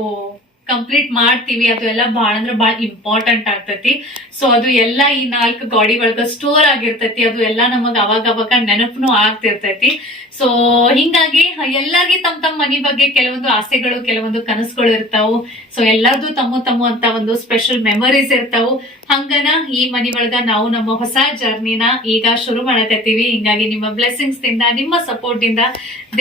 ಕಂಪ್ಲೀಟ್ ಮಾಡ್ತೀವಿ. ಅದು ಎಲ್ಲ ಬಹಳ ಅಂದ್ರೆ ಬಹಳ ಇಂಪಾರ್ಟೆಂಟ್ ಆಗ್ತೈತಿ. ಸೊ ಅದು ಎಲ್ಲ ಈ 4 ಗಾಡಿ ಒಳಗ ಸ್ಟೋರ್ ಆಗಿರ್ತೈತಿ. ಅದು ಎಲ್ಲ ನಮಗ್ ಅವಾಗ ನೆನಪನು ಆಗ್ತಿರ್ತೈತಿ. ಸೊ ಹಿಂಗಾಗಿ ಎಲ್ಲಾರ್ಗಿ ತಮ್ಮ ಮನಿ ಬಗ್ಗೆ ಕೆಲವೊಂದು ಆಸೆಗಳು, ಕೆಲವೊಂದು ಕನಸುಗಳು ಇರ್ತಾವು. ಸೊ ಎಲ್ಲಾರ್ದು ತಮ್ಮ ಅಂತ ಒಂದು ಸ್ಪೆಷಲ್ ಮೆಮೊರೀಸ್ ಇರ್ತಾವು. ಹಂಗನ ಈ ಮನಿ ಒಳಗ ನಾವು ನಮ್ಮ ಹೊಸ ಜರ್ನಿನ ಈಗ ಶುರು ಮಾಡಕತ್ತೀವಿ. ಹಿಂಗಾಗಿ ನಿಮ್ಮ ಬ್ಲೆಸ್ಸಿಂಗ್ಸ್ ದಿಂದ, ನಿಮ್ಮ ಸಪೋರ್ಟ್ ಇಂದ,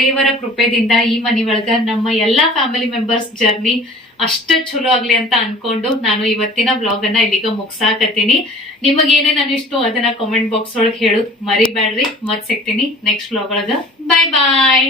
ದೇವರ ಕೃಪೆದಿಂದ ಈ ಮನಿ ಒಳಗ ನಮ್ಮ ಎಲ್ಲಾ ಫ್ಯಾಮಿಲಿ ಮೆಂಬರ್ಸ್ ಜರ್ನಿ ಅಷ್ಟ ಚಲೋ ಆಗ್ಲಿ ಅಂತ ಅನ್ಕೊಂಡು ನಾನು ಇವತ್ತಿನ ಬ್ಲಾಗ್ ಅನ್ನ ಇಲ್ಲಿಗ ಮುಗ್ಸಾಕತ್ತೀನಿ. ನಿಮಗ್ ಏನೇನ್ ಅನಿಷ್ಟು ಅದನ್ನ ಕಾಮೆಂಟ್ ಬಾಕ್ಸ್ ಒಳಗೆ ಹೇಳೋದ್ ಮರಿಬ್ಯಾಡ್ರಿ. ಮತ್ ಸಿಗ್ತೀನಿ ನೆಕ್ಸ್ಟ್ ಬ್ಲಾಗ್ ಒಳಗ. ಬಾಯ್ ಬಾಯ್.